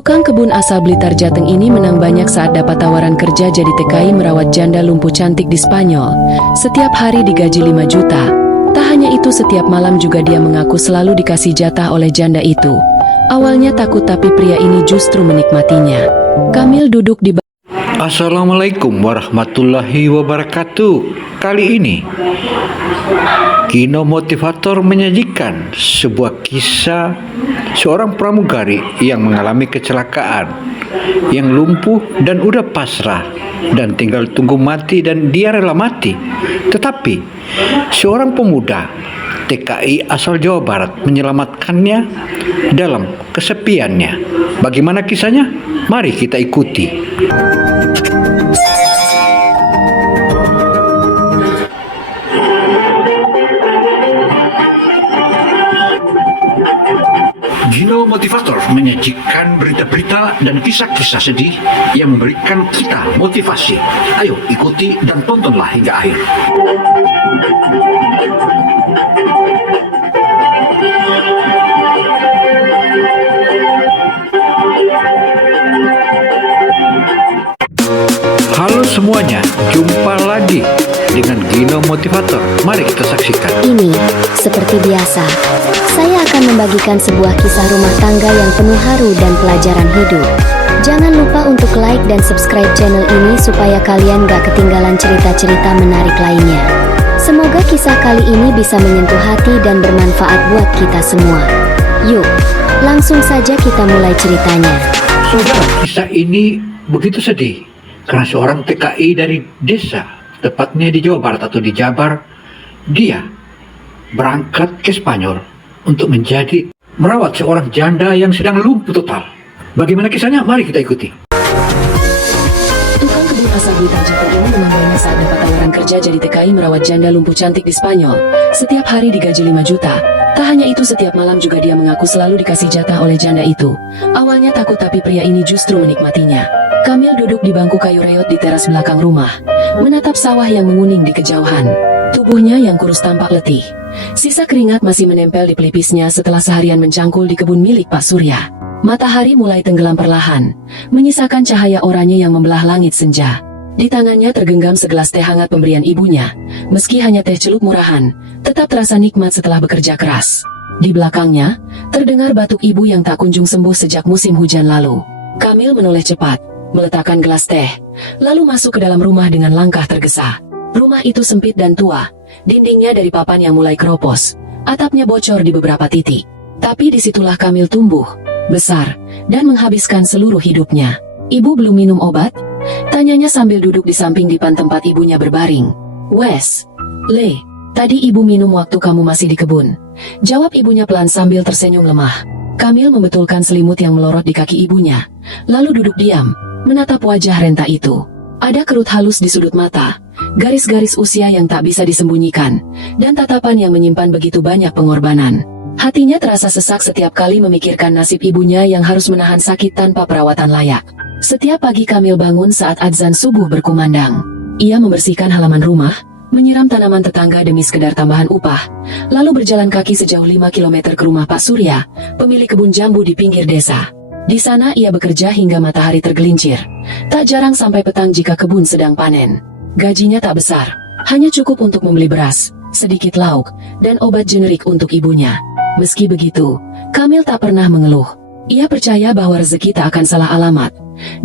Tukang kebun asal Blitar Jateng ini menang banyak saat dapat tawaran kerja jadi TKI merawat janda lumpuh cantik di Spanyol. Setiap hari digaji 5 juta. Tak hanya itu, setiap malam juga dia mengaku selalu dikasih jatah oleh janda itu. Awalnya takut, tapi pria ini justru menikmatinya. Kamil duduk di Assalamualaikum warahmatullahi wabarakatuh. Kali ini Kino Motivator menyajikan sebuah kisah seorang pramugari yang mengalami kecelakaan, yang lumpuh dan udah pasrah dan tinggal tunggu mati, dan dia rela mati. Tetapi seorang pemuda TKI asal Jawa Barat menyelamatkannya dalam kesepiannya. Bagaimana kisahnya? Mari kita ikuti. Gino Motivator menyajikan berita-berita dan kisah-kisah sedih yang memberikan kita motivasi. Ayo ikuti dan tontonlah hingga akhir. Halo semuanya, jumpa lagi dengan Gino Motivator. Mari kita saksikan. Ini, seperti biasa, saya akan membagikan sebuah kisah rumah tangga yang penuh haru dan pelajaran hidup. Jangan lupa untuk like dan subscribe channel ini supaya kalian gak ketinggalan cerita-cerita menarik lainnya. Semoga kisah kali ini bisa menyentuh hati dan bermanfaat buat kita semua. Yuk, langsung saja kita mulai ceritanya. Saudara, kisah ini begitu sedih karena seorang TKI dari desa, tepatnya di Jawa Barat atau di Jabar, dia berangkat ke Spanyol untuk merawat seorang janda yang sedang lumpuh total. Bagaimana kisahnya? Mari kita ikuti. Tukang kebun asal Blitar Jateng ini menang banyak saat dapat tawaran kerja jadi TKI merawat janda lumpuh cantik di Spanyol. Setiap hari digaji 5 juta. Tak hanya itu, setiap malam juga dia mengaku selalu dikasih jatah oleh janda itu. Awalnya takut, tapi pria ini justru menikmatinya. Kamil duduk di bangku kayu reot di teras belakang rumah, menatap sawah yang menguning di kejauhan. Tubuhnya yang kurus tampak letih. Sisa keringat masih menempel di pelipisnya setelah seharian mencangkul di kebun milik Pak Surya. Matahari mulai tenggelam perlahan, menyisakan cahaya oranye yang membelah langit senja. Di tangannya tergenggam segelas teh hangat pemberian ibunya. Meski hanya teh celup murahan, tetap terasa nikmat setelah bekerja keras. Di belakangnya, terdengar batuk ibu yang tak kunjung sembuh sejak musim hujan lalu. Kamil menoleh cepat, meletakkan gelas teh, lalu masuk ke dalam rumah dengan langkah tergesa. Rumah itu sempit dan tua, dindingnya dari papan yang mulai keropos, atapnya bocor di beberapa titik. Tapi disitulah Kamil tumbuh, besar, dan menghabiskan seluruh hidupnya. Ibu belum minum obat? Tanyanya sambil duduk di samping dipan tempat ibunya berbaring. Wes, Le, tadi ibu minum waktu kamu masih di kebun, jawab ibunya pelan sambil tersenyum lemah. Kamil membetulkan selimut yang melorot di kaki ibunya, lalu duduk diam, menatap wajah renta itu. Ada kerut halus di sudut mata, garis-garis usia yang tak bisa disembunyikan, dan tatapan yang menyimpan begitu banyak pengorbanan. Hatinya terasa sesak setiap kali memikirkan nasib ibunya yang harus menahan sakit tanpa perawatan layak. Setiap pagi Kamil bangun saat adzan subuh berkumandang. Ia membersihkan halaman rumah, menyiram tanaman tetangga demi sekedar tambahan upah, lalu berjalan kaki sejauh 5 km ke rumah Pak Surya, pemilik kebun jambu di pinggir desa. Di sana ia bekerja hingga matahari tergelincir. Tak jarang sampai petang jika kebun sedang panen. Gajinya tak besar, hanya cukup untuk membeli beras, sedikit lauk, dan obat generik untuk ibunya. Meski begitu, Kamil tak pernah mengeluh. Ia percaya bahwa rezeki tak akan salah alamat,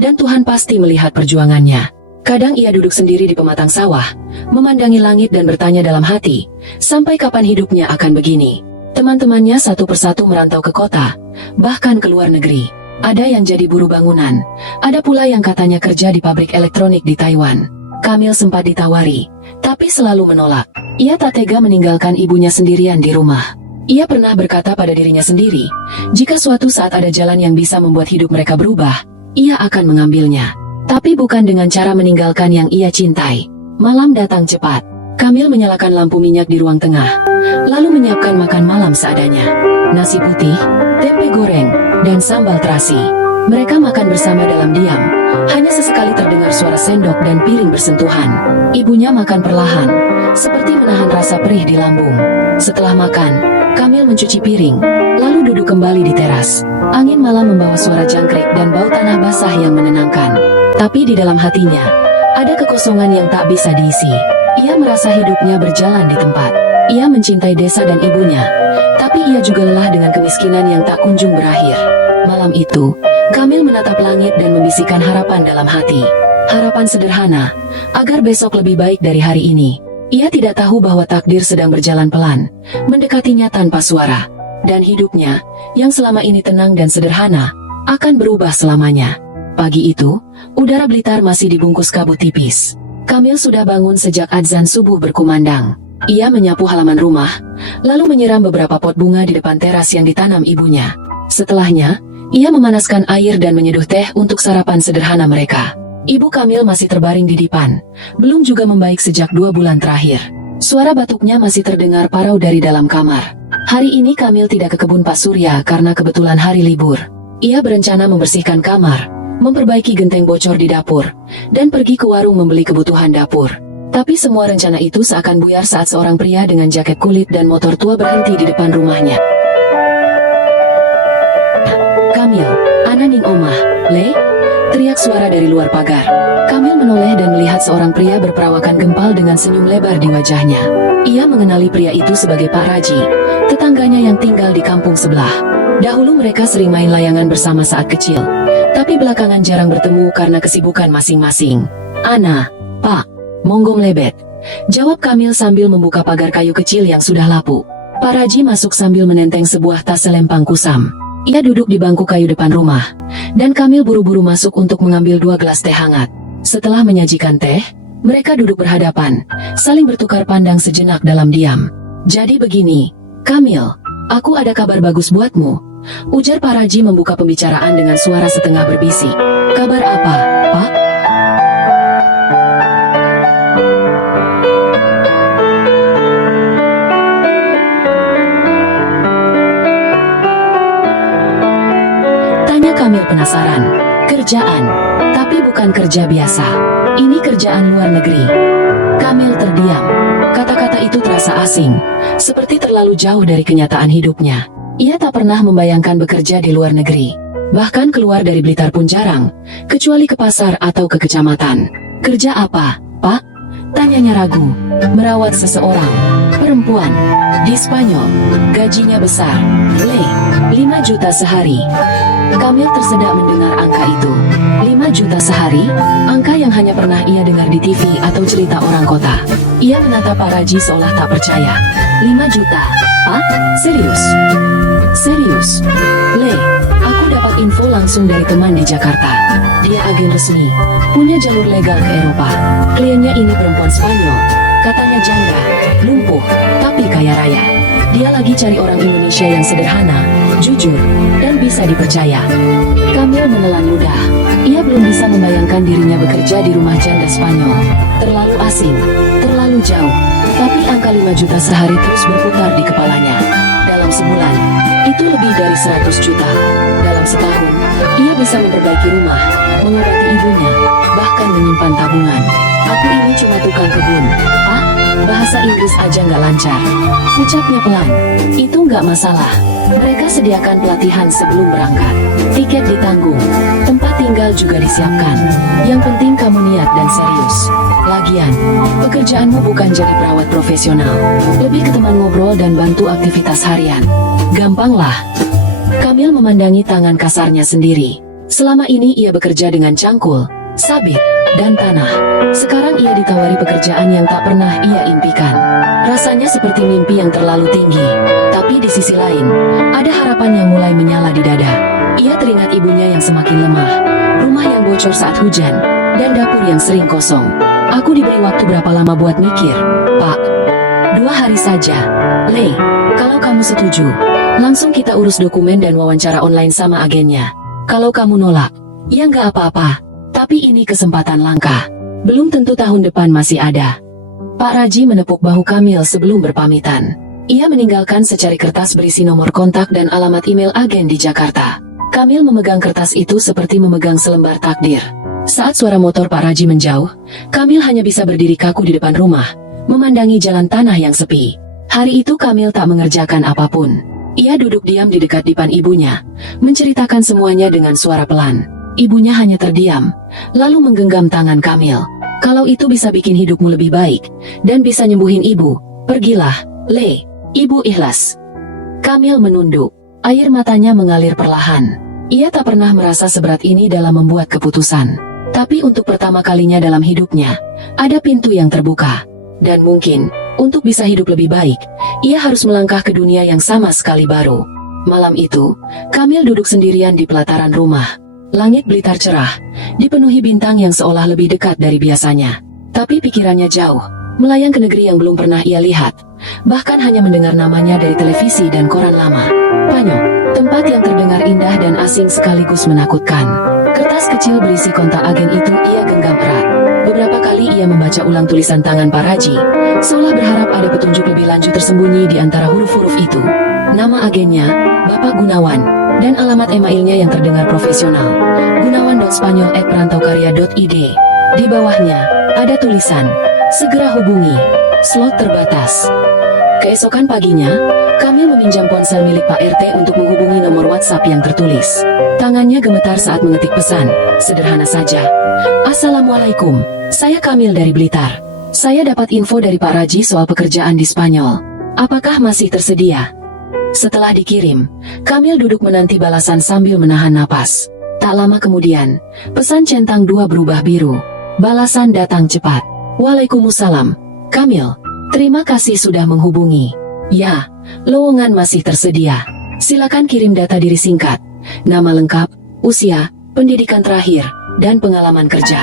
dan Tuhan pasti melihat perjuangannya. Kadang ia duduk sendiri di pematang sawah, memandangi langit dan bertanya dalam hati, sampai kapan hidupnya akan begini? Teman-temannya satu persatu merantau ke kota, bahkan ke luar negeri. Ada yang jadi buruh bangunan, ada pula yang katanya kerja di pabrik elektronik di Taiwan. Kamil sempat ditawari, tapi selalu menolak. Ia tak tega meninggalkan ibunya sendirian di rumah. Ia pernah berkata pada dirinya sendiri, jika suatu saat ada jalan yang bisa membuat hidup mereka berubah, ia akan mengambilnya. Tapi bukan dengan cara meninggalkan yang ia cintai. Malam datang cepat. Kamil menyalakan lampu minyak di ruang tengah, lalu menyiapkan makan malam seadanya. Nasi putih, tempe goreng, dan sambal terasi. Mereka makan bersama dalam diam. Hanya sesekali terdengar suara sendok dan piring bersentuhan. Ibunya makan perlahan, seperti menahan rasa perih di lambung. Setelah makan, Kamil mencuci piring, lalu duduk kembali di teras. Angin malam membawa suara jangkrik dan bau tanah basah yang menenangkan. Tapi di dalam hatinya, ada kekosongan yang tak bisa diisi. Ia merasa hidupnya berjalan di tempat. Ia mencintai desa dan ibunya, tapi ia juga lelah dengan kemiskinan yang tak kunjung berakhir. Malam itu, Kamil menatap langit dan membisikkan harapan dalam hati. Harapan sederhana, agar besok lebih baik dari hari ini. Ia tidak tahu bahwa takdir sedang berjalan pelan, mendekatinya tanpa suara. Dan hidupnya, yang selama ini tenang dan sederhana, akan berubah selamanya. Pagi itu, udara Blitar masih dibungkus kabut tipis. Kamil sudah bangun sejak adzan subuh berkumandang. Ia menyapu halaman rumah, lalu menyiram beberapa pot bunga di depan teras yang ditanam ibunya. Setelahnya, ia memanaskan air dan menyeduh teh untuk sarapan sederhana mereka. Ibu Kamil masih terbaring di dipan, belum juga membaik sejak 2 bulan terakhir. Suara batuknya masih terdengar parau dari dalam kamar. Hari ini Kamil tidak ke kebun Pak Surya karena kebetulan hari libur. Ia berencana membersihkan kamar, memperbaiki genteng bocor di dapur, dan pergi ke warung membeli kebutuhan dapur. Tapi semua rencana itu seakan buyar saat seorang pria dengan jaket kulit dan motor tua berhenti di depan rumahnya. Kamil, ana ning omah, le? Teriak suara dari luar pagar. Kamil menoleh dan melihat seorang pria berperawakan gempal dengan senyum lebar di wajahnya. Ia mengenali pria itu sebagai Pak Raji, tetangganya yang tinggal di kampung sebelah. Dahulu mereka sering main layangan bersama saat kecil, tapi belakangan jarang bertemu karena kesibukan masing-masing. "Ana, Pak, monggo mlebet," jawab Kamil sambil membuka pagar kayu kecil yang sudah lapuk. Pak Raji masuk sambil menenteng sebuah tas selempang kusam. Ia duduk di bangku kayu depan rumah, dan Kamil buru-buru masuk untuk mengambil 2 gelas teh hangat. Setelah menyajikan teh, mereka duduk berhadapan, saling bertukar pandang sejenak dalam diam. "Jadi begini, Kamil, aku ada kabar bagus buatmu," ujar Pak Raji membuka pembicaraan dengan suara setengah berbisik. "Kabar apa, Pak?" Tanya Kamil penasaran. "Kerjaan, tapi bukan kerja biasa. Ini kerjaan luar negeri." Kamil terdiam. Kata-kata itu terasa asing, seperti terlalu jauh dari kenyataan hidupnya. Ia tak pernah membayangkan bekerja di luar negeri. Bahkan keluar dari Blitar pun jarang, kecuali ke pasar atau ke kecamatan. "Kerja apa, Pak?" tanyanya ragu. "Merawat seseorang, perempuan, di Spanyol. Gajinya besar, le, 5 juta sehari." Kamil tersedak mendengar angka itu. 5 juta sehari, angka yang hanya pernah ia dengar di TV atau cerita orang kota. Ia menatap Pak Raji seolah tak percaya. 5 juta? Pak? Serius? Serius? Le, aku dapat info langsung dari teman di Jakarta. Dia agen resmi, punya jalur legal ke Eropa. Kliennya ini perempuan Spanyol. Katanya janda, lumpuh, tapi kaya raya. Dia lagi cari orang Indonesia yang sederhana, jujur, dan bisa dipercaya. Kamil menelan ludah. Ia belum bisa membayangkan dirinya bekerja di rumah janda Spanyol. Terlalu asing, terlalu jauh. Tapi angka 5 juta sehari terus berputar di kepalanya. Dalam sebulan, itu lebih dari 100 juta. Dalam setahun, ia bisa memperbaiki rumah, mengobati ibunya, bahkan menyimpan tabungan. "Aku ini cuma tukang kebun, Pak. Bahasa Inggris aja nggak lancar," ucapnya pelan. "Itu nggak masalah. Mereka sediakan pelatihan sebelum berangkat. Tiket ditanggung. Tempat tinggal juga disiapkan. Yang penting kamu niat dan serius. Lagian, pekerjaanmu bukan jadi perawat profesional. Lebih ke teman ngobrol dan bantu aktivitas harian. Gampang lah." Kamil memandangi tangan kasarnya sendiri. Selama ini ia bekerja dengan cangkul, sabit, dan tanah. Sekarang ia ditawari pekerjaan yang tak pernah ia impikan. Rasanya seperti mimpi yang terlalu tinggi. Tapi di sisi lain, ada harapan yang mulai menyala di dada. Ia teringat ibunya yang semakin lemah, rumah yang bocor saat hujan, dan dapur yang sering kosong. "Aku diberi waktu berapa lama buat mikir, Pak?" 2 hari saja. "Le, kalau kamu setuju, langsung kita urus dokumen dan wawancara online sama agennya. Kalau kamu nolak, ya nggak apa-apa. Tapi ini kesempatan langka. Belum tentu tahun depan masih ada." Pak Raji menepuk bahu Kamil sebelum berpamitan. Ia meninggalkan secari kertas berisi nomor kontak dan alamat email agen di Jakarta. Kamil memegang kertas itu seperti memegang selembar takdir. Saat suara motor Pak Raji menjauh, Kamil hanya bisa berdiri kaku di depan rumah, memandangi jalan tanah yang sepi. Hari itu Kamil tak mengerjakan apapun. Ia duduk diam di dekat dipan ibunya, menceritakan semuanya dengan suara pelan. Ibunya hanya terdiam, lalu menggenggam tangan Kamil. Kalau itu bisa bikin hidupmu lebih baik, dan bisa nyembuhin ibu, pergilah, Le. Ibu ikhlas. Kamil menunduk, air matanya mengalir perlahan. Ia tak pernah merasa seberat ini dalam membuat keputusan. Tapi untuk pertama kalinya dalam hidupnya, ada pintu yang terbuka. Dan mungkin, untuk bisa hidup lebih baik, ia harus melangkah ke dunia yang sama sekali baru. Malam itu, Kamil duduk sendirian di pelataran rumah. Langit Blitar cerah, dipenuhi bintang yang seolah lebih dekat dari biasanya. Tapi pikirannya jauh, melayang ke negeri yang belum pernah ia lihat. Bahkan hanya mendengar namanya dari televisi dan koran lama. Panyo, tempat yang terdengar indah dan asing sekaligus menakutkan. Kertas kecil berisi kontak agen itu ia genggam erat. Beberapa kali ia membaca ulang tulisan tangan Pak Raji, seolah berharap ada petunjuk lebih lanjut tersembunyi di antara huruf-huruf itu. Nama agennya, Bapak Gunawan, dan alamat emailnya yang terdengar profesional, gunawan.spanyol@perantaukarya.id. Di bawahnya, ada tulisan, segera hubungi, slot terbatas. Keesokan paginya, Kamil meminjam ponsel milik Pak RT untuk menghubungi nomor WhatsApp yang tertulis. Tangannya gemetar saat mengetik pesan, sederhana saja. Assalamualaikum, saya Kamil dari Blitar. Saya dapat info dari Pak Raji soal pekerjaan di Spanyol. Apakah masih tersedia? Setelah dikirim, Kamil duduk menanti balasan sambil menahan napas. Tak lama kemudian, pesan centang 2 berubah biru. Balasan datang cepat. Waalaikumsalam, Kamil. Terima kasih sudah menghubungi. Ya, lowongan masih tersedia. Silakan kirim data diri singkat, nama lengkap, usia, pendidikan terakhir, dan pengalaman kerja.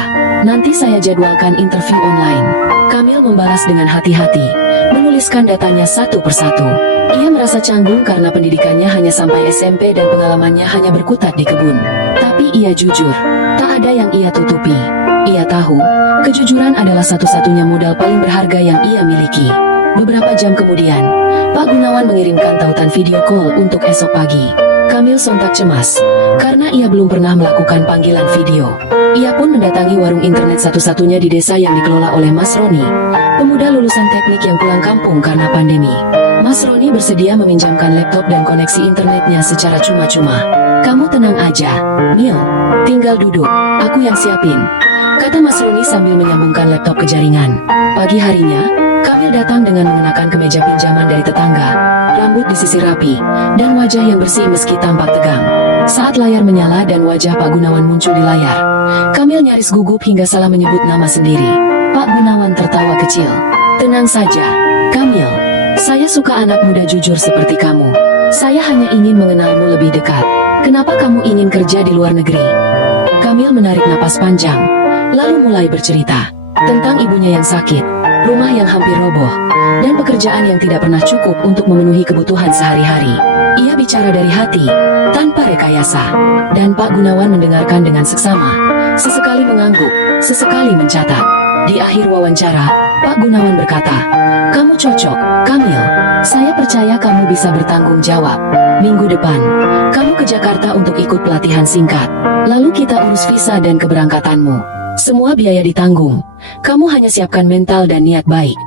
Nanti saya jadwalkan interview online. Kamil membalas dengan hati-hati, menuliskan datanya satu persatu. Ia merasa canggung karena pendidikannya hanya sampai SMP dan pengalamannya hanya berkutat di kebun. Tapi ia jujur, tak ada yang ia tutupi. Ia tahu, kejujuran adalah satu-satunya modal paling berharga yang ia miliki. Beberapa jam kemudian, Pak Gunawan mengirimkan tautan video call untuk esok pagi. Kamil sontak cemas, karena ia belum pernah melakukan panggilan video. Ia pun mendatangi warung internet satu-satunya di desa yang dikelola oleh Mas Roni, pemuda lulusan teknik yang pulang kampung karena pandemi. Mas Roni bersedia meminjamkan laptop dan koneksi internetnya secara cuma-cuma. Kamu tenang aja, Mil. Tinggal duduk, aku yang siapin, kata Mas Roni sambil menyambungkan laptop ke jaringan. Pagi harinya, Kamil datang dengan mengenakan kemeja pinjaman dari tetangga, rambut disisir rapi, dan wajah yang bersih meski tampak tegang. Saat layar menyala dan wajah Pak Gunawan muncul di layar, Kamil nyaris gugup hingga salah menyebut nama sendiri. Pak Gunawan tertawa kecil. Tenang saja, Kamil. Saya suka anak muda jujur seperti kamu. Saya hanya ingin mengenalmu lebih dekat. Kenapa kamu ingin kerja di luar negeri? Kamil menarik napas panjang, lalu mulai bercerita tentang ibunya yang sakit, rumah yang hampir roboh, dan pekerjaan yang tidak pernah cukup untuk memenuhi kebutuhan sehari-hari. Ia bicara dari hati, tanpa rekayasa, dan Pak Gunawan mendengarkan dengan seksama, sesekali mengangguk, sesekali mencatat. Di akhir wawancara, Pak Gunawan berkata, "Kamu cocok, Kamil. Saya percaya kamu bisa bertanggung jawab. Minggu depan, kamu ke Jakarta untuk ikut pelatihan singkat. Lalu kita urus visa dan keberangkatanmu. Semua biaya ditanggung. Kamu hanya siapkan mental dan niat baik."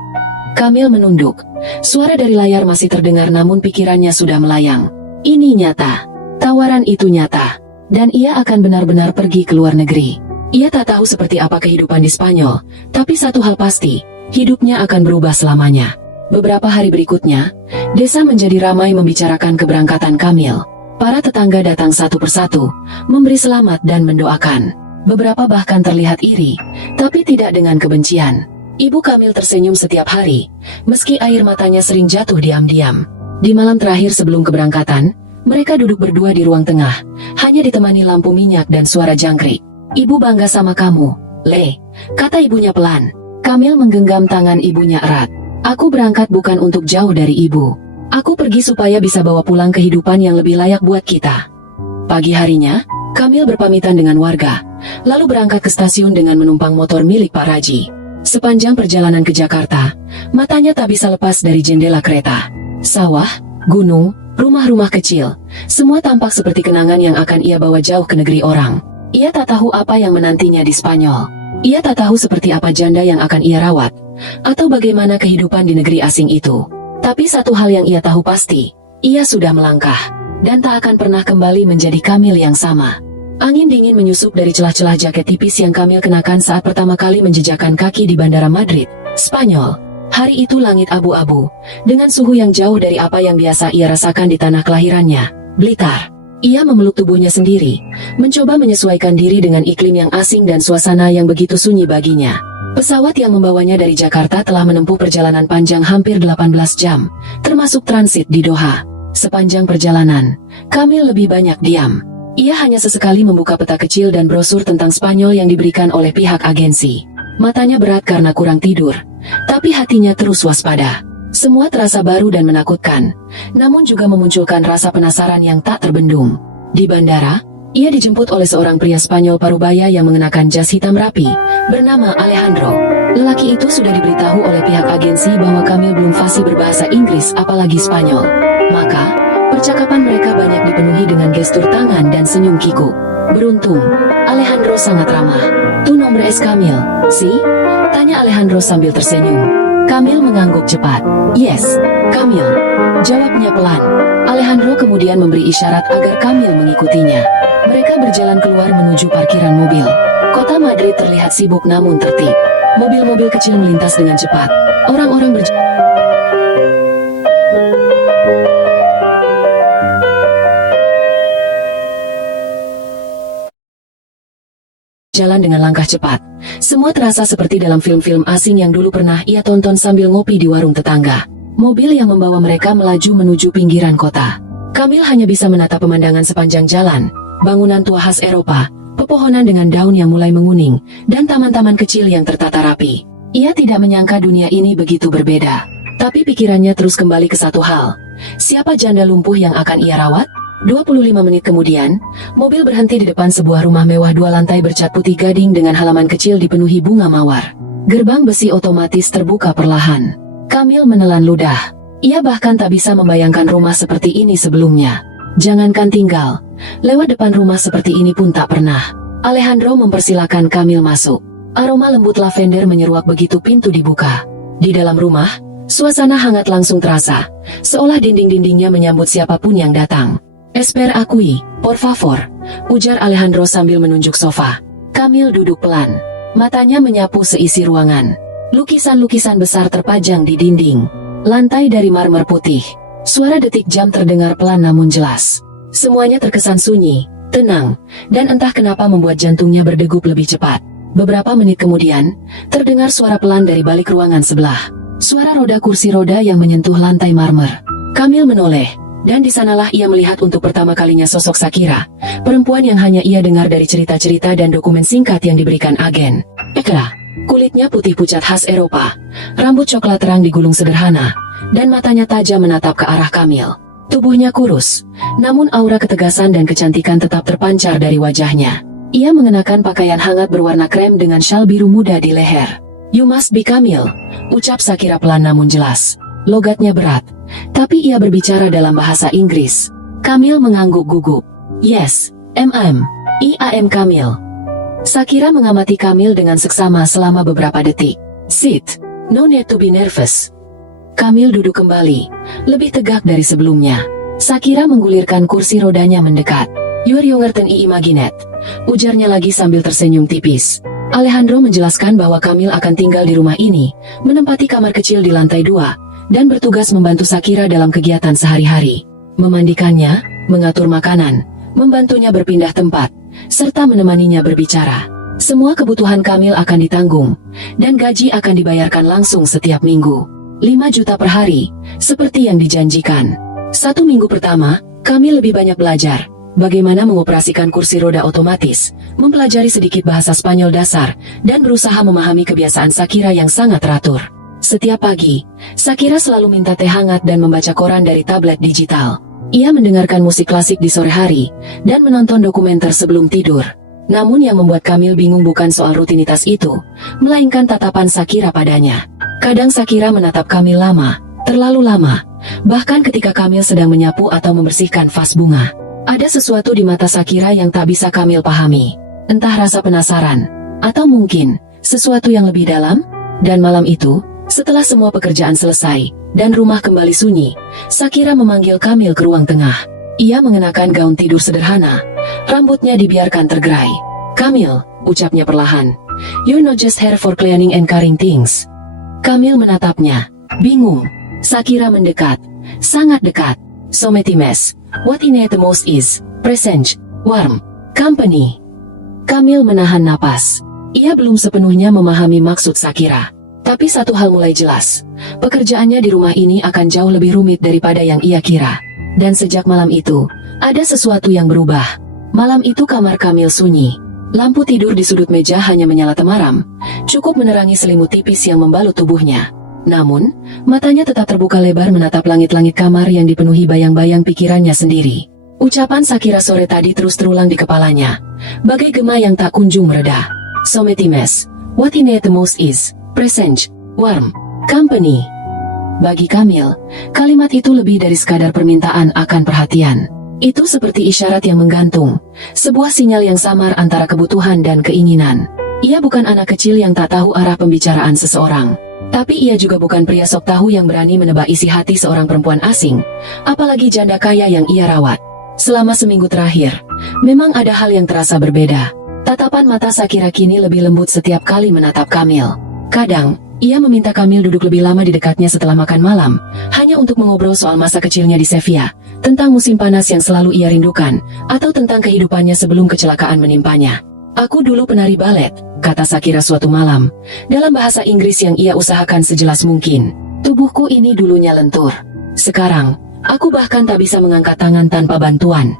Kamil menunduk. Suara dari layar masih terdengar namun pikirannya sudah melayang. Ini nyata. Tawaran itu nyata. Dan ia akan benar-benar pergi ke luar negeri. Ia tak tahu seperti apa kehidupan di Spanyol, tapi satu hal pasti, hidupnya akan berubah selamanya. Beberapa hari berikutnya, desa menjadi ramai membicarakan keberangkatan Kamil. Para tetangga datang satu persatu, memberi selamat dan mendoakan. Beberapa bahkan terlihat iri, tapi tidak dengan kebencian. Ibu Kamil tersenyum setiap hari, meski air matanya sering jatuh diam-diam. Di malam terakhir sebelum keberangkatan, mereka duduk berdua di ruang tengah, hanya ditemani lampu minyak dan suara jangkrik. "Ibu bangga sama kamu, Le," kata ibunya pelan. Kamil menggenggam tangan ibunya erat. "Aku berangkat bukan untuk jauh dari ibu. Aku pergi supaya bisa bawa pulang kehidupan yang lebih layak buat kita." Pagi harinya, Kamil berpamitan dengan warga, lalu berangkat ke stasiun dengan menumpang motor milik Pak Raji. Sepanjang perjalanan ke Jakarta, matanya tak bisa lepas dari jendela kereta. Sawah, gunung, rumah-rumah kecil, semua tampak seperti kenangan yang akan ia bawa jauh ke negeri orang. Ia tak tahu apa yang menantinya di Spanyol. Ia tak tahu seperti apa janda yang akan ia rawat, atau bagaimana kehidupan di negeri asing itu. Tapi satu hal yang ia tahu pasti, Ia sudah melangkah, dan tak akan pernah kembali menjadi Kamil yang sama. Angin dingin menyusup dari celah-celah jaket tipis yang Kamil kenakan saat pertama kali menjejakkan kaki di Bandara Madrid, Spanyol. Hari itu langit abu-abu, dengan suhu yang jauh dari apa yang biasa ia rasakan di tanah kelahirannya, Blitar. Ia memeluk tubuhnya sendiri, mencoba menyesuaikan diri dengan iklim yang asing dan suasana yang begitu sunyi baginya. Pesawat yang membawanya dari Jakarta telah menempuh perjalanan panjang hampir 18 jam, termasuk transit di Doha. Sepanjang perjalanan, Kamil lebih banyak diam. Ia hanya sesekali membuka peta kecil dan brosur tentang Spanyol yang diberikan oleh pihak agensi. Matanya berat karena kurang tidur, tapi hatinya terus waspada. Semua terasa baru dan menakutkan, namun juga memunculkan rasa penasaran yang tak terbendung. Di bandara, ia dijemput oleh seorang pria Spanyol parubaya yang mengenakan jas hitam rapi, bernama Alejandro. Lelaki itu sudah diberitahu oleh pihak agensi bahwa Kamil belum fasih berbahasa Inggris apalagi Spanyol. Maka, percakapan mereka banyak dipenuhi dengan gestur tangan dan senyum kikuk. Beruntung, Alejandro sangat ramah. "Tu nombre es Kamil, si?" tanya Alejandro sambil tersenyum. Kamil mengangguk cepat. "Yes, Kamil," jawabnya pelan. Alejandro kemudian memberi isyarat agar Kamil mengikutinya. Mereka berjalan keluar menuju parkiran mobil. Kota Madrid terlihat sibuk namun tertib. Mobil-mobil kecil melintas dengan cepat. Orang-orang jalan dengan langkah cepat. Semua terasa seperti dalam film-film asing yang dulu pernah ia tonton sambil ngopi di warung tetangga. Mobil yang membawa mereka melaju menuju pinggiran kota. Kamil hanya bisa menatap pemandangan sepanjang jalan, bangunan tua khas Eropa, pepohonan dengan daun yang mulai menguning, dan taman-taman kecil yang tertata rapi. Ia tidak menyangka dunia ini begitu berbeda. Tapi pikirannya terus kembali ke satu hal. Siapa janda lumpuh yang akan ia rawat? 25 menit kemudian, mobil berhenti di depan sebuah rumah mewah 2 lantai bercat putih gading dengan halaman kecil dipenuhi bunga mawar. Gerbang besi otomatis terbuka perlahan. Kamil menelan ludah. Ia bahkan tak bisa membayangkan rumah seperti ini sebelumnya. Jangankan tinggal, lewat depan rumah seperti ini pun tak pernah. Alejandro mempersilakan Kamil masuk. Aroma lembut lavender menyeruak begitu pintu dibuka. Di dalam rumah, suasana hangat langsung terasa, seolah dinding-dindingnya menyambut siapapun yang datang. "Esper aquí, por favor," ujar Alejandro sambil menunjuk sofa. Kamil duduk pelan. Matanya menyapu seisi ruangan. Lukisan-lukisan besar terpajang di dinding. Lantai dari marmer putih. Suara detik jam terdengar pelan namun jelas. Semuanya terkesan sunyi, tenang, dan entah kenapa membuat jantungnya berdegup lebih cepat. Beberapa menit kemudian, terdengar suara pelan dari balik ruangan sebelah. Suara roda kursi roda yang menyentuh lantai marmer. Kamil menoleh. Dan di sanalah ia melihat untuk pertama kalinya sosok Shakira, perempuan yang hanya ia dengar dari cerita-cerita dan dokumen singkat yang diberikan agen. Ekra, kulitnya putih pucat khas Eropa, rambut coklat terang digulung sederhana, dan matanya tajam menatap ke arah Kamil. Tubuhnya kurus, namun aura ketegasan dan kecantikan tetap terpancar dari wajahnya. Ia mengenakan pakaian hangat berwarna krem dengan syal biru muda di leher. "You must be Kamil," ucap Shakira pelan namun jelas. Logatnya berat, tapi ia berbicara dalam bahasa Inggris. Kamil mengangguk gugup. "Yes, I am Kamil." Shakira mengamati Kamil dengan seksama selama beberapa detik. "Sit, no need to be nervous." Kamil duduk kembali, lebih tegak dari sebelumnya. Shakira menggulirkan kursi rodanya mendekat. "You're younger than I imagined," ujarnya lagi sambil tersenyum tipis. Alejandro menjelaskan bahwa Kamil akan tinggal di rumah ini, menempati kamar kecil di lantai 2, dan bertugas membantu Shakira dalam kegiatan sehari-hari. Memandikannya, mengatur makanan, membantunya berpindah tempat, serta menemaninya berbicara. Semua kebutuhan Kamil akan ditanggung, dan gaji akan dibayarkan langsung setiap minggu. 5 juta per hari, seperti yang dijanjikan. 1 minggu pertama, Kamil lebih banyak belajar bagaimana mengoperasikan kursi roda otomatis, mempelajari sedikit bahasa Spanyol dasar, dan berusaha memahami kebiasaan Shakira yang sangat teratur. Setiap pagi, Shakira selalu minta teh hangat dan membaca koran dari tablet digital. Ia mendengarkan musik klasik di sore hari, dan menonton dokumenter sebelum tidur. Namun yang membuat Kamil bingung bukan soal rutinitas itu, melainkan tatapan Shakira padanya. Kadang Shakira menatap Kamil lama, terlalu lama, bahkan ketika Kamil sedang menyapu atau membersihkan vas bunga. Ada sesuatu di mata Shakira yang tak bisa Kamil pahami. Entah rasa penasaran, atau mungkin sesuatu yang lebih dalam. Dan malam itu, Setelah semua pekerjaan selesai, dan rumah kembali sunyi, Shakira memanggil Kamil ke ruang tengah. Ia mengenakan gaun tidur sederhana, rambutnya dibiarkan tergerai. "Kamil," ucapnya perlahan, "you're not just here for cleaning and carrying things." Kamil menatapnya, bingung. Shakira mendekat, sangat dekat. "So Metimes, what I need the most is presence, warm, company." Kamil menahan napas. Ia belum sepenuhnya memahami maksud Shakira. Tapi satu hal mulai jelas. Pekerjaannya di rumah ini akan jauh lebih rumit daripada yang ia kira. Dan sejak malam itu, ada sesuatu yang berubah. Malam itu kamar Kamil sunyi. Lampu tidur di sudut meja hanya menyala temaram, cukup menerangi selimut tipis yang membalut tubuhnya. Namun, matanya tetap terbuka lebar menatap langit-langit kamar yang dipenuhi bayang-bayang pikirannya sendiri. Ucapan Shakira sore tadi terus terulang di kepalanya, bagai gema yang tak kunjung mereda. "So Metimes, what I need the most is presence, warm, company." Bagi Kamil, kalimat itu lebih dari sekadar permintaan akan perhatian. Itu seperti isyarat yang menggantung, sebuah sinyal yang samar antara kebutuhan dan keinginan. Ia bukan anak kecil yang tak tahu arah pembicaraan seseorang. Tapi ia juga bukan pria sok tahu yang berani menebak isi hati seorang perempuan asing, apalagi janda kaya yang ia rawat. Selama seminggu terakhir, memang ada hal yang terasa berbeda. Tatapan mata Shakira kini lebih lembut setiap kali menatap Kamil. Kadang, ia meminta Kamil duduk lebih lama di dekatnya setelah makan malam, hanya untuk mengobrol soal masa kecilnya di Sevilla, tentang musim panas yang selalu ia rindukan, atau tentang kehidupannya sebelum kecelakaan menimpanya. "Aku dulu penari balet," kata Shakira suatu malam, dalam bahasa Inggris yang ia usahakan sejelas mungkin. "Tubuhku ini dulunya lentur. Sekarang, aku bahkan tak bisa mengangkat tangan tanpa bantuan."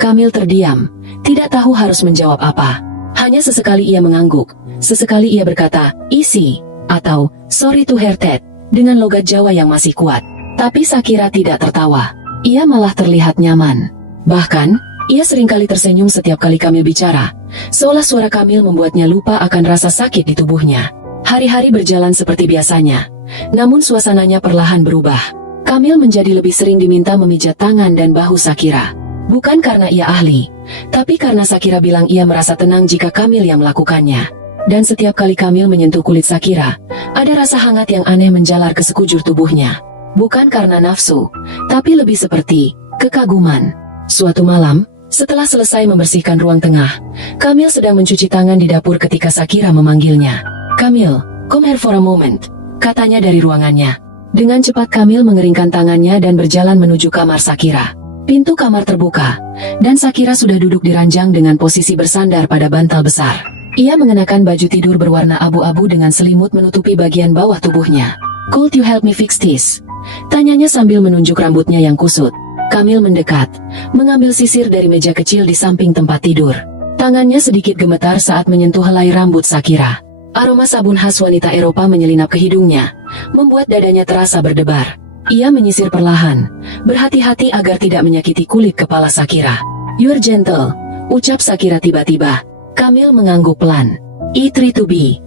Kamil terdiam, tidak tahu harus menjawab apa. Hanya sesekali ia mengangguk, sesekali ia berkata, "Isi," atau "sorry to hear that," dengan logat Jawa yang masih kuat. Tapi Shakira tidak tertawa. Ia malah terlihat nyaman. Bahkan, ia seringkali tersenyum setiap kali Kamil bicara, seolah suara Kamil membuatnya lupa akan rasa sakit di tubuhnya. Hari-hari berjalan seperti biasanya, namun suasananya perlahan berubah. Kamil menjadi lebih sering diminta memijat tangan dan bahu Shakira. Bukan karena ia ahli, tapi karena Shakira bilang ia merasa tenang jika Kamil yang melakukannya. Dan setiap kali Kamil menyentuh kulit Shakira, ada rasa hangat yang aneh menjalar ke sekujur tubuhnya. Bukan karena nafsu, tapi lebih seperti kekaguman. Suatu malam, setelah selesai membersihkan ruang tengah, Kamil sedang mencuci tangan di dapur ketika Shakira memanggilnya. "Kamil, come here for a moment," katanya dari ruangannya. Dengan cepat Kamil mengeringkan tangannya dan berjalan menuju kamar Shakira. Pintu kamar terbuka, dan Shakira sudah duduk di ranjang dengan posisi bersandar pada bantal besar. Ia mengenakan baju tidur berwarna abu-abu dengan selimut menutupi bagian bawah tubuhnya. "Could you help me fix this?" tanyanya sambil menunjuk rambutnya yang kusut. Kamil mendekat, mengambil sisir dari meja kecil di samping tempat tidur. Tangannya sedikit gemetar saat menyentuh helai rambut Shakira. Aroma sabun khas wanita Eropa menyelinap ke hidungnya, membuat dadanya terasa berdebar. Ia menyisir perlahan, berhati-hati agar tidak menyakiti kulit kepala Shakira. "You're gentle," ucap Shakira tiba-tiba. Kamil mengangguk pelan. "I try to be."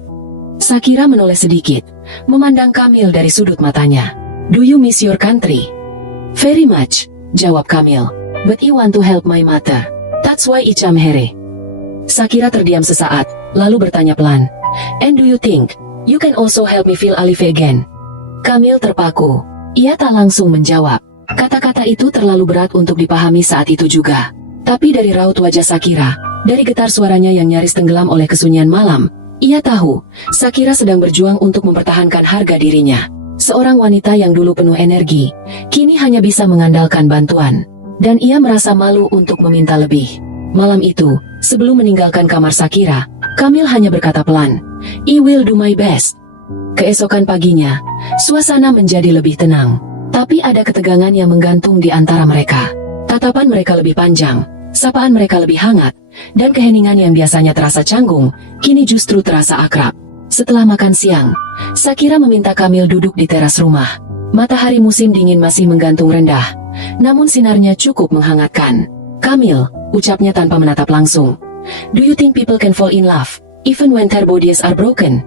Shakira menoleh sedikit, memandang Kamil dari sudut matanya. "Do you miss your country?" "Very much," jawab Kamil. "But I want to help my mother. That's why I come here." Shakira terdiam sesaat, lalu bertanya pelan, "And do you think you can also help me feel alive again?" Kamil terpaku. Ia tak langsung menjawab. Kata-kata itu terlalu berat untuk dipahami saat itu juga. Tapi dari raut wajah Shakira, dari getar suaranya yang nyaris tenggelam oleh kesunyian malam, ia tahu, Shakira sedang berjuang untuk mempertahankan harga dirinya. Seorang wanita yang dulu penuh energi, kini hanya bisa mengandalkan bantuan. Dan ia merasa malu untuk meminta lebih. Malam itu, sebelum meninggalkan kamar Shakira, Kamil hanya berkata pelan, "I will do my best." Keesokan paginya, suasana menjadi lebih tenang. Tapi ada ketegangan yang menggantung di antara mereka. Tatapan mereka lebih panjang, sapaan mereka lebih hangat, dan keheningan yang biasanya terasa canggung, kini justru terasa akrab. Setelah makan siang, Shakira meminta Kamil duduk di teras rumah. Matahari musim dingin masih menggantung rendah, namun sinarnya cukup menghangatkan. "Kamil," ucapnya tanpa menatap langsung, "do you think people can fall in love, even when their bodies are broken?"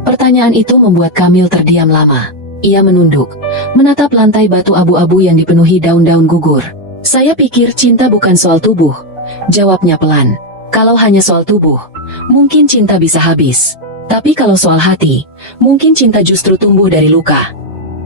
Pertanyaan itu membuat Kamil terdiam lama. Ia menunduk, menatap lantai batu abu-abu yang dipenuhi daun-daun gugur. "Saya pikir cinta bukan soal tubuh," jawabnya pelan. "Kalau hanya soal tubuh, mungkin cinta bisa habis. Tapi kalau soal hati, mungkin cinta justru tumbuh dari luka.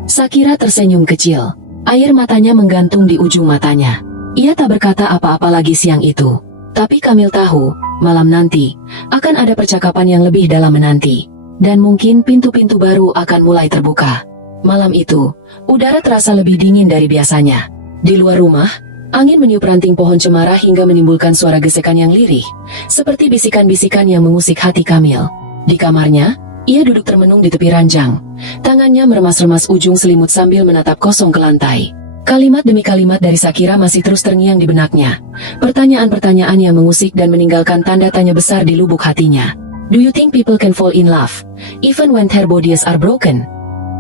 Sakira tersenyum kecil. Air matanya menggantung di ujung matanya. Ia tak berkata apa-apa lagi siang itu. Tapi Kamil tahu, malam nanti, akan ada percakapan yang lebih dalam menanti. Dan mungkin pintu-pintu baru akan mulai terbuka. Malam itu, udara terasa lebih dingin dari biasanya. Di luar rumah, angin meniup ranting pohon cemara hingga menimbulkan suara gesekan yang lirih, seperti bisikan-bisikan yang mengusik hati Kamil. Di kamarnya, ia duduk termenung di tepi ranjang. Tangannya meremas-remas ujung selimut sambil menatap kosong ke lantai. Kalimat demi kalimat dari Sakira masih terus terngiang di benaknya. Pertanyaan-pertanyaan yang mengusik dan meninggalkan tanda tanya besar di lubuk hatinya. Do you think people can fall in love, even when their bodies are broken?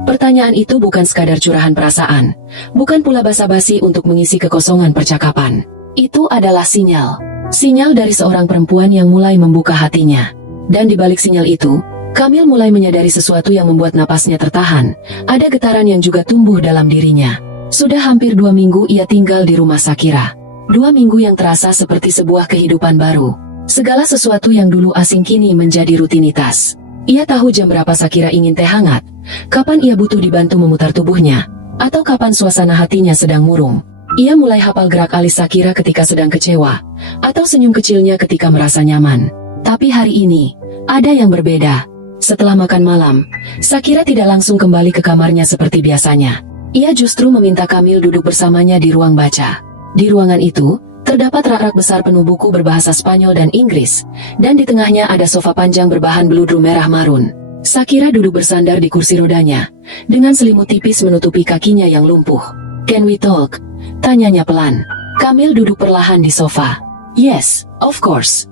Pertanyaan itu bukan sekadar curahan perasaan, bukan pula basa-basi untuk mengisi kekosongan percakapan. Itu adalah sinyal. Sinyal dari seorang perempuan yang mulai membuka hatinya. Dan di balik sinyal itu, Kamil mulai menyadari sesuatu yang membuat napasnya tertahan. Ada getaran yang juga tumbuh dalam dirinya. Sudah hampir 2 minggu ia tinggal di rumah Sakira. 2 minggu yang terasa seperti sebuah kehidupan baru. Segala sesuatu yang dulu asing kini menjadi rutinitas. Ia tahu jam berapa Sakira ingin teh hangat, kapan ia butuh dibantu memutar tubuhnya, atau kapan suasana hatinya sedang murung. Ia mulai hafal gerak alis Sakira ketika sedang kecewa, atau senyum kecilnya ketika merasa nyaman. Tapi hari ini, ada yang berbeda. Setelah makan malam, Sakira tidak langsung kembali ke kamarnya seperti biasanya. Ia justru meminta Kamil duduk bersamanya di ruang baca. Di ruangan itu, terdapat rak-rak besar penuh buku berbahasa Spanyol dan Inggris, dan di tengahnya ada sofa panjang berbahan beludru merah marun. Sakira duduk bersandar di kursi rodanya, dengan selimut tipis menutupi kakinya yang lumpuh. Can we talk? Tanyanya pelan. Kamil duduk perlahan di sofa. Yes, of course.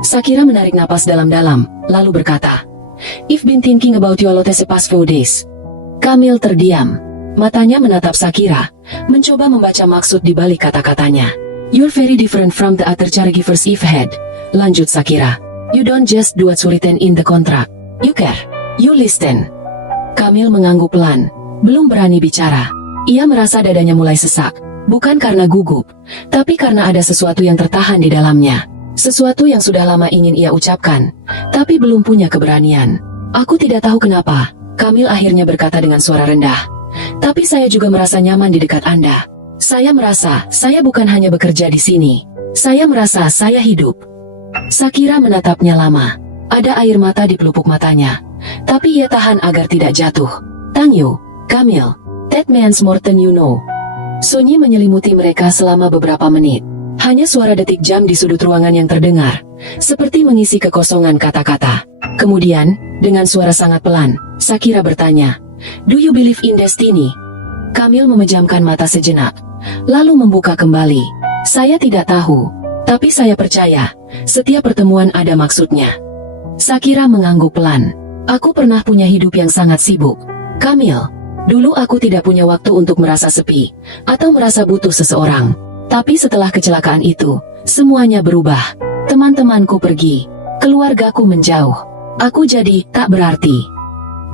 Sakira menarik napas dalam-dalam, lalu berkata, I've been thinking about you a lot the past few days. Kamil terdiam. Matanya menatap Sakira, mencoba membaca maksud di balik kata-katanya. You're very different from the other caregivers I've had. Lanjut Sakira. You don't just do what's written in the contract. You care. You listen. Kamil mengangguk pelan, belum berani bicara. Ia merasa dadanya mulai sesak, bukan karena gugup, tapi karena ada sesuatu yang tertahan di dalamnya. Sesuatu yang sudah lama ingin ia ucapkan, tapi belum punya keberanian. Aku tidak tahu kenapa, Kamil akhirnya berkata dengan suara rendah. Tapi saya juga merasa nyaman di dekat Anda. Saya merasa, saya bukan hanya bekerja di sini. Saya merasa saya hidup. Sakira menatapnya lama. Ada air mata di pelupuk matanya. Tapi ia tahan agar tidak jatuh. Tangyo, Kamil, that means more than you know. Sunyi menyelimuti mereka selama beberapa menit. Hanya suara detik jam di sudut ruangan yang terdengar, seperti mengisi kekosongan kata-kata. Kemudian, dengan suara sangat pelan, Sakira bertanya, Do you believe in destiny? Kamil memejamkan mata sejenak, lalu membuka kembali. Saya tidak tahu, tapi saya percaya, setiap pertemuan ada maksudnya. Sakira mengangguk pelan. Aku pernah punya hidup yang sangat sibuk. Kamil, dulu aku tidak punya waktu untuk merasa sepi, atau merasa butuh seseorang. Tapi setelah kecelakaan itu, semuanya berubah. Teman-temanku pergi, keluargaku menjauh. Aku jadi tak berarti.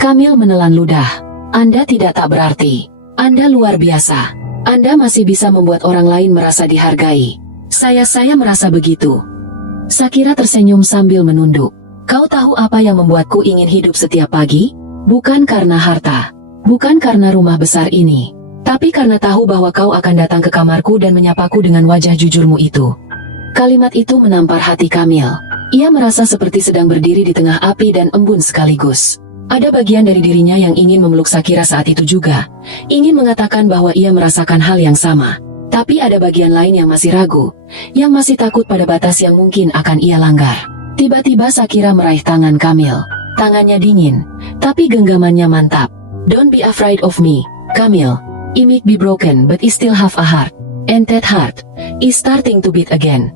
Kamil menelan ludah. Anda tidak tak berarti. Anda luar biasa. Anda masih bisa membuat orang lain merasa dihargai. Saya merasa begitu. Sakira tersenyum sambil menunduk. Kau tahu apa yang membuatku ingin hidup setiap pagi? Bukan karena harta. Bukan karena rumah besar ini. Tapi karena tahu bahwa kau akan datang ke kamarku dan menyapaku dengan wajah jujurmu itu. Kalimat itu menampar hati Kamil. Ia merasa seperti sedang berdiri di tengah api dan embun sekaligus. Ada bagian dari dirinya yang ingin memeluk Sakira saat itu juga. Ingin mengatakan bahwa ia merasakan hal yang sama. Tapi ada bagian lain yang masih ragu. Yang masih takut pada batas yang mungkin akan ia langgar. Tiba-tiba Sakira meraih tangan Kamil. Tangannya dingin, tapi genggamannya mantap. Don't be afraid of me, Kamil. I might be broken but I still have a heart. And that heart is starting to beat again.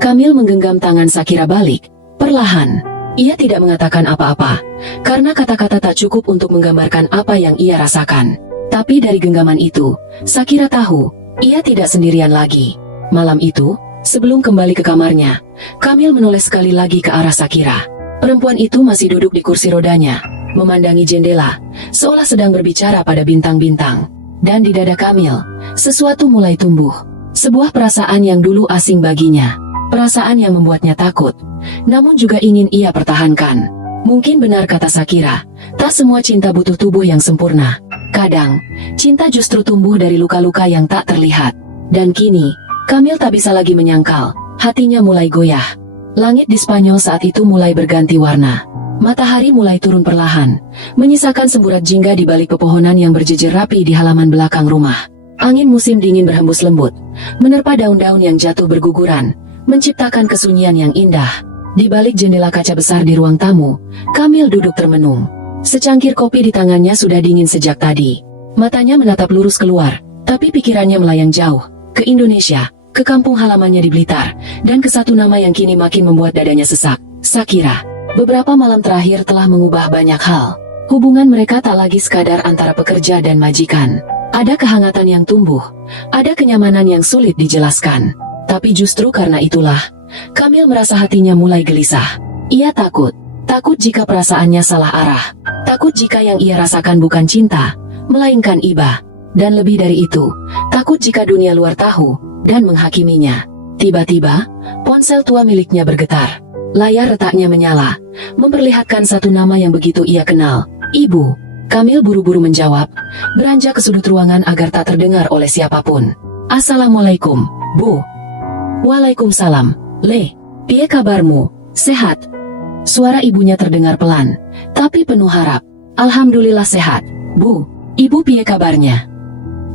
Kamil menggenggam tangan Sakira balik, perlahan. Ia tidak mengatakan apa-apa, karena kata-kata tak cukup untuk menggambarkan apa yang ia rasakan. Tapi dari genggaman itu, Sakira tahu, ia tidak sendirian lagi. Malam itu, sebelum kembali ke kamarnya, Kamil menoleh sekali lagi ke arah Sakira. Perempuan itu masih duduk di kursi rodanya, memandangi jendela, seolah sedang berbicara pada bintang-bintang. Dan di dada Kamil, sesuatu mulai tumbuh. Sebuah perasaan yang dulu asing baginya. Perasaan yang membuatnya takut, namun juga ingin ia pertahankan. Mungkin benar kata Shakira, tak semua cinta butuh tubuh yang sempurna. Kadang, cinta justru tumbuh dari luka-luka yang tak terlihat. Dan kini, Kamil tak bisa lagi menyangkal, hatinya mulai goyah. Langit di Spanyol saat itu mulai berganti warna. Matahari mulai turun perlahan, menyisakan semburat jingga di balik pepohonan yang berjejer rapi di halaman belakang rumah. Angin musim dingin berhembus lembut, menerpa daun-daun yang jatuh berguguran, menciptakan kesunyian yang indah. Di balik jendela kaca besar di ruang tamu, Kamil duduk termenung. Secangkir kopi di tangannya sudah dingin sejak tadi. Matanya menatap lurus keluar, tapi pikirannya melayang jauh, ke Indonesia, ke kampung halamannya di Blitar, dan ke satu nama yang kini makin membuat dadanya sesak, Shakira. Beberapa malam terakhir telah mengubah banyak hal. Hubungan mereka tak lagi sekadar antara pekerja dan majikan. Ada kehangatan yang tumbuh, ada kenyamanan yang sulit dijelaskan. Tapi justru karena itulah, Kamil merasa hatinya mulai gelisah. Ia takut jika perasaannya salah arah. Takut jika yang ia rasakan bukan cinta, melainkan iba. Dan lebih dari itu, takut jika dunia luar tahu dan menghakiminya. Tiba-tiba, ponsel tua miliknya bergetar. Layar retaknya menyala, memperlihatkan satu nama yang begitu ia kenal, Ibu. Kamil buru-buru menjawab, beranjak ke sudut ruangan agar tak terdengar oleh siapapun. Assalamualaikum, Bu. Waalaikumsalam, Le. Piye kabarmu? Sehat? Suara ibunya terdengar pelan, tapi penuh harap. Alhamdulillah sehat, Bu. Ibu piye kabarnya?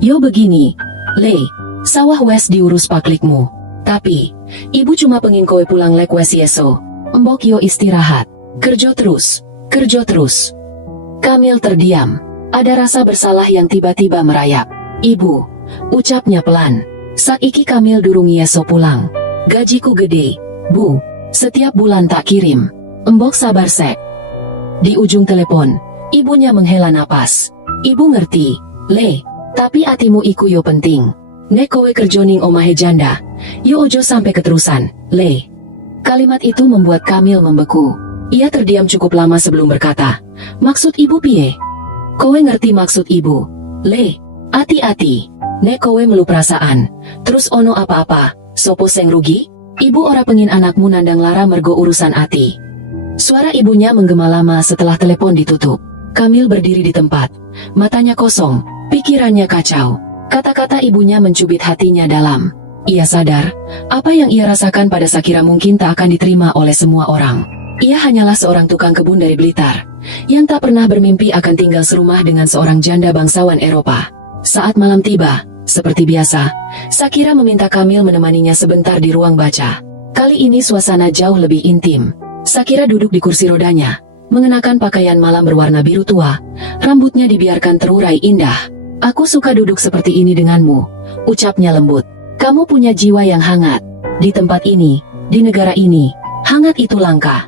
Yo begini, Le. Sawah wes diurus paklikmu. Tapi, ibu cuma pengin kowe pulang lek wes yeso. Mbok yo istirahat. Kerja terus, kerja terus. Kamil terdiam. Ada rasa bersalah yang tiba-tiba merayap. Ibu, ucapnya pelan. Saiki Kamil durung yeso pulang. Gajiku gede, Bu. Setiap bulan tak kirim. Mbok sabar sek. Di ujung telepon, ibunya menghela napas. Ibu ngerti, Le. Tapi atimu iku yo penting. Nek kowe kerja ning omahe janda, yo ojo sampai keterusan, Le. Kalimat itu membuat Kamil membeku. Ia terdiam cukup lama sebelum berkata, maksud ibu piye? Kowe ngerti maksud ibu, Le. Ati-ati. Nek kowe melu perasaan, terus ono apa-apa, sopo seng rugi? Ibu ora pengin anakmu nandang lara mergo urusan ati. Suara ibunya menggema lama setelah telepon ditutup. Kamil berdiri di tempat, matanya kosong, pikirannya kacau. Kata-kata ibunya mencubit hatinya dalam. Ia sadar, apa yang ia rasakan pada Shakira mungkin tak akan diterima oleh semua orang. Ia hanyalah seorang tukang kebun dari Blitar, yang tak pernah bermimpi akan tinggal serumah dengan seorang janda bangsawan Eropa. Saat malam tiba, seperti biasa, Shakira meminta Kamil menemaninya sebentar di ruang baca. Kali ini suasana jauh lebih intim. Shakira duduk di kursi rodanya, mengenakan pakaian malam berwarna biru tua, rambutnya dibiarkan terurai indah. Aku suka duduk seperti ini denganmu, ucapnya lembut. Kamu punya jiwa yang hangat. Di tempat ini, di negara ini, hangat itu langka.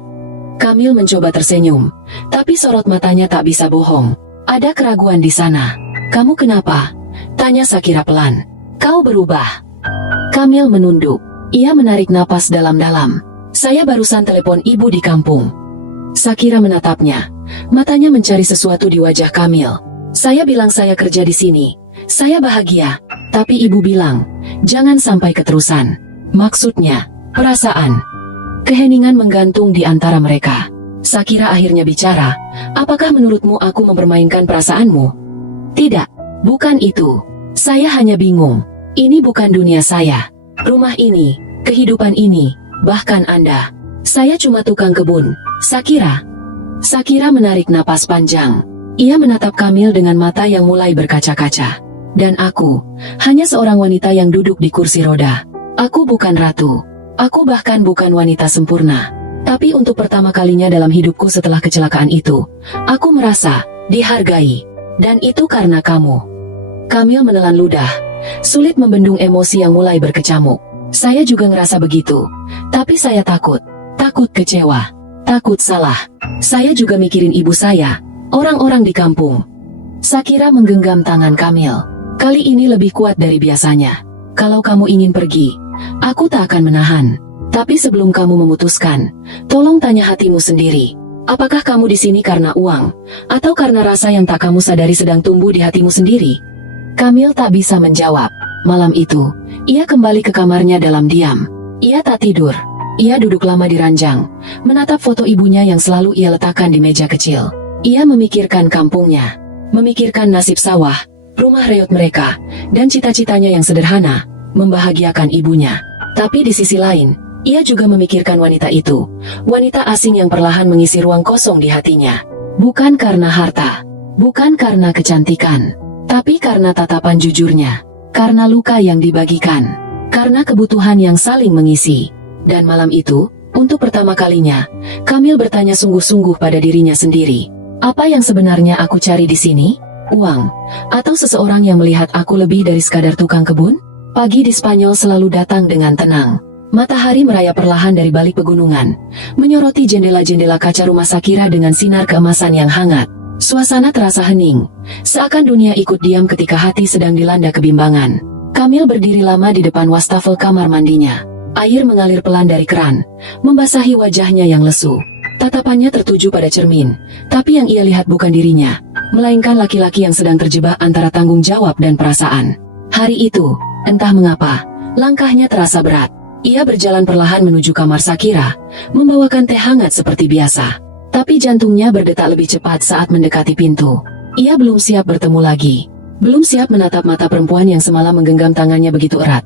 Kamil mencoba tersenyum, tapi sorot matanya tak bisa bohong. Ada keraguan di sana. Kamu kenapa? Tanya Shakira pelan. Kau berubah. Kamil menunduk. Ia menarik napas dalam-dalam. Saya barusan telepon ibu di kampung. Shakira menatapnya. Matanya mencari sesuatu di wajah Kamil. Saya bilang saya kerja di sini. Saya bahagia. Tapi ibu bilang, jangan sampai keterusan. Maksudnya, perasaan. Keheningan menggantung di antara mereka. Shakira akhirnya bicara. Apakah menurutmu aku mempermainkan perasaanmu? Tidak, bukan itu. Saya hanya bingung. Ini bukan dunia saya. Rumah ini, kehidupan ini, bahkan Anda. Saya cuma tukang kebun. Shakira. Shakira menarik napas panjang. Ia menatap Kamil dengan mata yang mulai berkaca-kaca. Dan aku, hanya seorang wanita yang duduk di kursi roda. Aku bukan ratu. Aku bahkan bukan wanita sempurna. Tapi untuk pertama kalinya dalam hidupku setelah kecelakaan itu, aku merasa dihargai. Dan itu karena kamu. Kamil menelan ludah, sulit membendung emosi yang mulai berkecamuk. Saya juga ngerasa begitu. Tapi saya takut. Takut kecewa. Takut salah. Saya juga mikirin ibu saya. Orang-orang di kampung. Shakira menggenggam tangan Kamil. Kali ini lebih kuat dari biasanya. Kalau kamu ingin pergi, aku tak akan menahan. Tapi sebelum kamu memutuskan, tolong tanya hatimu sendiri. Apakah kamu di sini karena uang, atau karena rasa yang tak kamu sadari sedang tumbuh di hatimu sendiri? Kamil tak bisa menjawab. Malam itu, ia kembali ke kamarnya dalam diam. Ia tak tidur. Ia duduk lama di ranjang, menatap foto ibunya yang selalu ia letakkan di meja kecil. Ia memikirkan kampungnya, memikirkan nasib sawah, rumah reot mereka, dan cita-citanya yang sederhana, membahagiakan ibunya. Tapi di sisi lain, ia juga memikirkan wanita itu, wanita asing yang perlahan mengisi ruang kosong di hatinya. Bukan karena harta, bukan karena kecantikan, tapi karena tatapan jujurnya, karena luka yang dibagikan, karena kebutuhan yang saling mengisi. Dan malam itu, untuk pertama kalinya, Kamil bertanya sungguh-sungguh pada dirinya sendiri. Apa yang sebenarnya aku cari di sini? Uang? Atau seseorang yang melihat aku lebih dari sekadar tukang kebun? Pagi di Spanyol selalu datang dengan tenang. Matahari merayap perlahan dari balik pegunungan, menyoroti jendela-jendela kaca rumah Shakira dengan sinar keemasan yang hangat. Suasana terasa hening, seakan dunia ikut diam ketika hati sedang dilanda kebimbangan. Kamil berdiri lama di depan wastafel kamar mandinya. Air mengalir pelan dari keran, membasahi wajahnya yang lesu. Tatapannya tertuju pada cermin, tapi yang ia lihat bukan dirinya, melainkan laki-laki yang sedang terjebak antara tanggung jawab dan perasaan. Hari itu, entah mengapa, langkahnya terasa berat. Ia berjalan perlahan menuju kamar Shakira, membawakan teh hangat seperti biasa. Tapi jantungnya berdetak lebih cepat saat mendekati pintu. Ia belum siap bertemu lagi. Belum siap menatap mata perempuan yang semalam menggenggam tangannya begitu erat,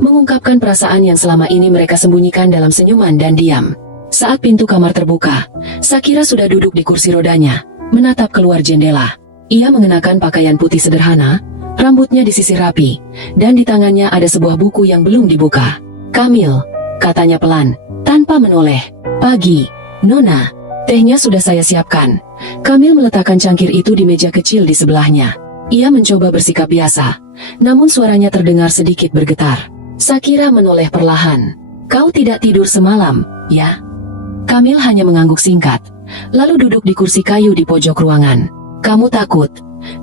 mengungkapkan perasaan yang selama ini mereka sembunyikan dalam senyuman dan diam. Saat pintu kamar terbuka, Shakira sudah duduk di kursi rodanya, menatap keluar jendela. Ia mengenakan pakaian putih sederhana, rambutnya disisir rapi, dan di tangannya ada sebuah buku yang belum dibuka. "Kamil," katanya pelan, tanpa menoleh. "Pagi, Nona. Tehnya sudah saya siapkan." Kamil meletakkan cangkir itu di meja kecil di sebelahnya. Ia mencoba bersikap biasa, namun suaranya terdengar sedikit bergetar. Shakira menoleh perlahan. "Kau tidak tidur semalam, ya?" Kamil hanya mengangguk singkat, lalu duduk di kursi kayu di pojok ruangan. "Kamu takut?"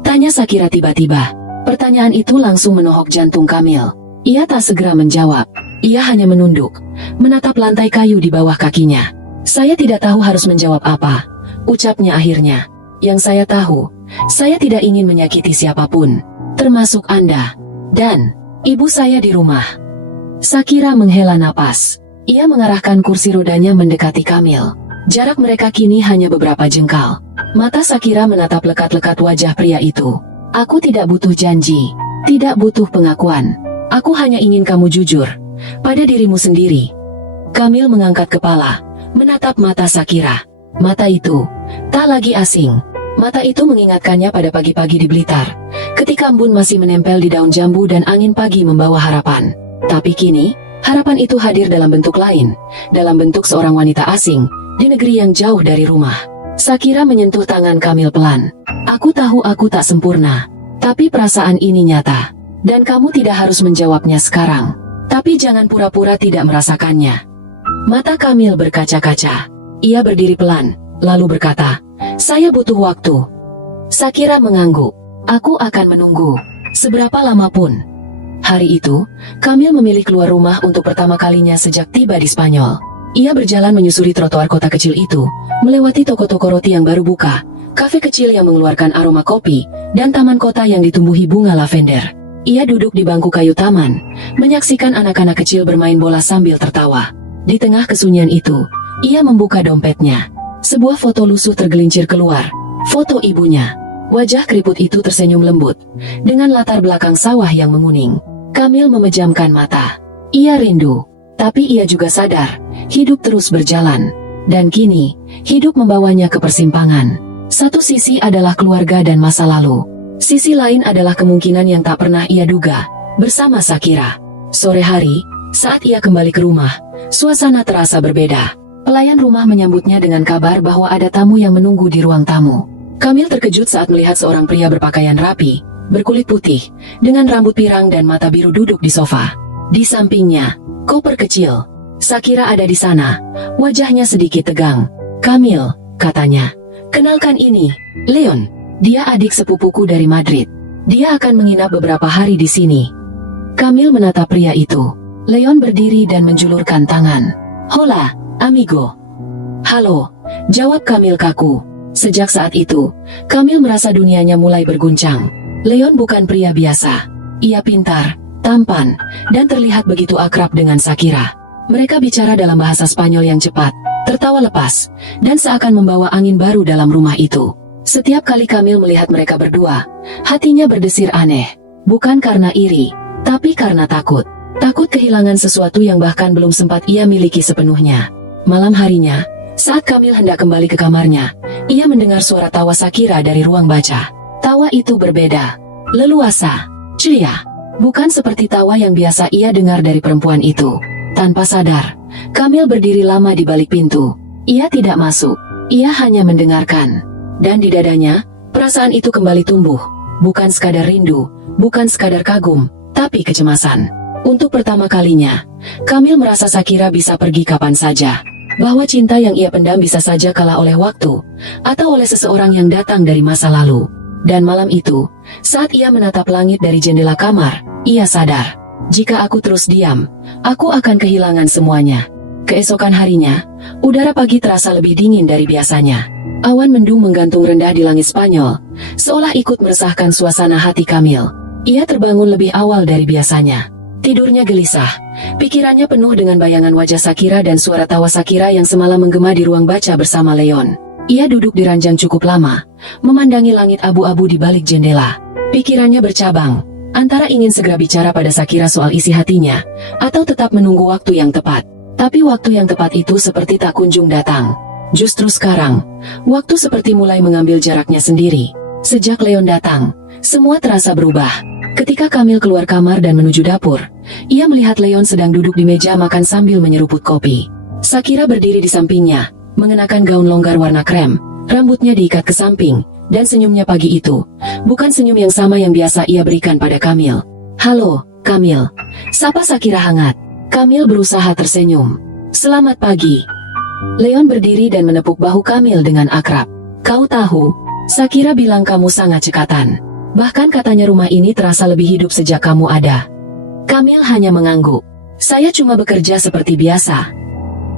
tanya Shakira tiba-tiba. Pertanyaan itu langsung menohok jantung Kamil. Ia tak segera menjawab. Ia hanya menunduk, menatap lantai kayu di bawah kakinya. "Saya tidak tahu harus menjawab apa," ucapnya akhirnya. "Yang saya tahu, saya tidak ingin menyakiti siapapun, termasuk Anda. Dan ibu saya di rumah." Shakira menghela napas. Ia mengarahkan kursi rodanya mendekati Kamil. Jarak mereka kini hanya beberapa jengkal. Mata Shakira menatap lekat-lekat wajah pria itu. "Aku tidak butuh janji, tidak butuh pengakuan. Aku hanya ingin kamu jujur pada dirimu sendiri." Kamil mengangkat kepala, menatap mata Shakira. Mata itu tak lagi asing. Mata itu mengingatkannya pada pagi-pagi di Blitar, ketika embun masih menempel di daun jambu dan angin pagi membawa harapan. Tapi kini, harapan itu hadir dalam bentuk lain, dalam bentuk seorang wanita asing, di negeri yang jauh dari rumah. Shakira menyentuh tangan Kamil pelan. "Aku tahu aku tak sempurna, tapi perasaan ini nyata. Dan kamu tidak harus menjawabnya sekarang. Tapi jangan pura-pura tidak merasakannya." Mata Kamil berkaca-kaca. Ia berdiri pelan, lalu berkata, "Saya butuh waktu." Shakira mengangguk. "Aku akan menunggu, seberapa lama pun." Hari itu, Kamil memilih keluar rumah untuk pertama kalinya sejak tiba di Spanyol. Ia berjalan menyusuri trotoar kota kecil itu, melewati toko-toko roti yang baru buka, kafe kecil yang mengeluarkan aroma kopi, dan taman kota yang ditumbuhi bunga lavender. Ia duduk di bangku kayu taman, menyaksikan anak-anak kecil bermain bola sambil tertawa. Di tengah kesunyian itu, ia membuka dompetnya. Sebuah foto lusuh tergelincir keluar. Foto ibunya. Wajah keriput itu tersenyum lembut, dengan latar belakang sawah yang menguning. Kamil memejamkan mata. Ia rindu, tapi ia juga sadar, hidup terus berjalan. Dan kini, hidup membawanya ke persimpangan. Satu sisi adalah keluarga dan masa lalu. Sisi lain adalah kemungkinan yang tak pernah ia duga, bersama Shakira. Sore hari, saat ia kembali ke rumah, suasana terasa berbeda. Pelayan rumah menyambutnya dengan kabar bahwa ada tamu yang menunggu di ruang tamu. Kamil terkejut saat melihat seorang pria berpakaian rapi, berkulit putih, dengan rambut pirang dan mata biru duduk di sofa. Di sampingnya, koper kecil. Shakira ada di sana, wajahnya sedikit tegang. "Kamil," katanya, "kenalkan ini, Leon. Dia adik sepupuku dari Madrid. Dia akan menginap beberapa hari di sini." Kamil menatap pria itu. Leon berdiri dan menjulurkan tangan. "Hola, amigo." "Halo," jawab Kamil kaku. Sejak saat itu, Kamil merasa dunianya mulai berguncang. Leon bukan pria biasa. Ia pintar, tampan, dan terlihat begitu akrab dengan Shakira. Mereka bicara dalam bahasa Spanyol yang cepat, tertawa lepas, dan seakan membawa angin baru dalam rumah itu. Setiap kali Kamil melihat mereka berdua, hatinya berdesir aneh. Bukan karena iri, tapi karena takut. Takut kehilangan sesuatu yang bahkan belum sempat ia miliki sepenuhnya. Malam harinya, saat Kamil hendak kembali ke kamarnya, ia mendengar suara tawa Shakira dari ruang baca. Tawa itu berbeda, leluasa, ceria. Bukan seperti tawa yang biasa ia dengar dari perempuan itu. Tanpa sadar, Kamil berdiri lama di balik pintu. Ia tidak masuk, ia hanya mendengarkan. Dan di dadanya, perasaan itu kembali tumbuh. Bukan sekadar rindu, bukan sekadar kagum, tapi kecemasan. Untuk pertama kalinya, Kamil merasa Shakira bisa pergi kapan saja. Bahwa cinta yang ia pendam bisa saja kalah oleh waktu, atau oleh seseorang yang datang dari masa lalu. Dan malam itu, saat ia menatap langit dari jendela kamar, ia sadar. Jika aku terus diam, aku akan kehilangan semuanya. Keesokan harinya, udara pagi terasa lebih dingin dari biasanya. Awan mendung menggantung rendah di langit Spanyol, seolah ikut meresahkan suasana hati Kamil. Ia terbangun lebih awal dari biasanya. Tidurnya gelisah, pikirannya penuh dengan bayangan wajah Shakira dan suara tawa Shakira yang semalam menggema di ruang baca bersama Leon. Ia duduk di ranjang cukup lama, memandangi langit abu-abu di balik jendela. Pikirannya bercabang, antara ingin segera bicara pada Shakira soal isi hatinya, atau tetap menunggu waktu yang tepat. Tapi waktu yang tepat itu seperti tak kunjung datang. Justru sekarang, waktu seperti mulai mengambil jaraknya sendiri. Sejak Leon datang, semua terasa berubah. Ketika Kamil keluar kamar dan menuju dapur, ia melihat Leon sedang duduk di meja makan sambil menyeruput kopi. Shakira berdiri di sampingnya, mengenakan gaun longgar warna krem, rambutnya diikat ke samping, dan senyumnya pagi itu bukan senyum yang sama yang biasa ia berikan pada Kamil. "Halo, Kamil," sapa Shakira hangat. Kamil berusaha tersenyum. "Selamat pagi." Leon berdiri dan menepuk bahu Kamil dengan akrab. "Kau tahu, Shakira bilang kamu sangat cekatan. Bahkan katanya rumah ini terasa lebih hidup sejak kamu ada." Kamil hanya mengangguk. "Saya cuma bekerja seperti biasa."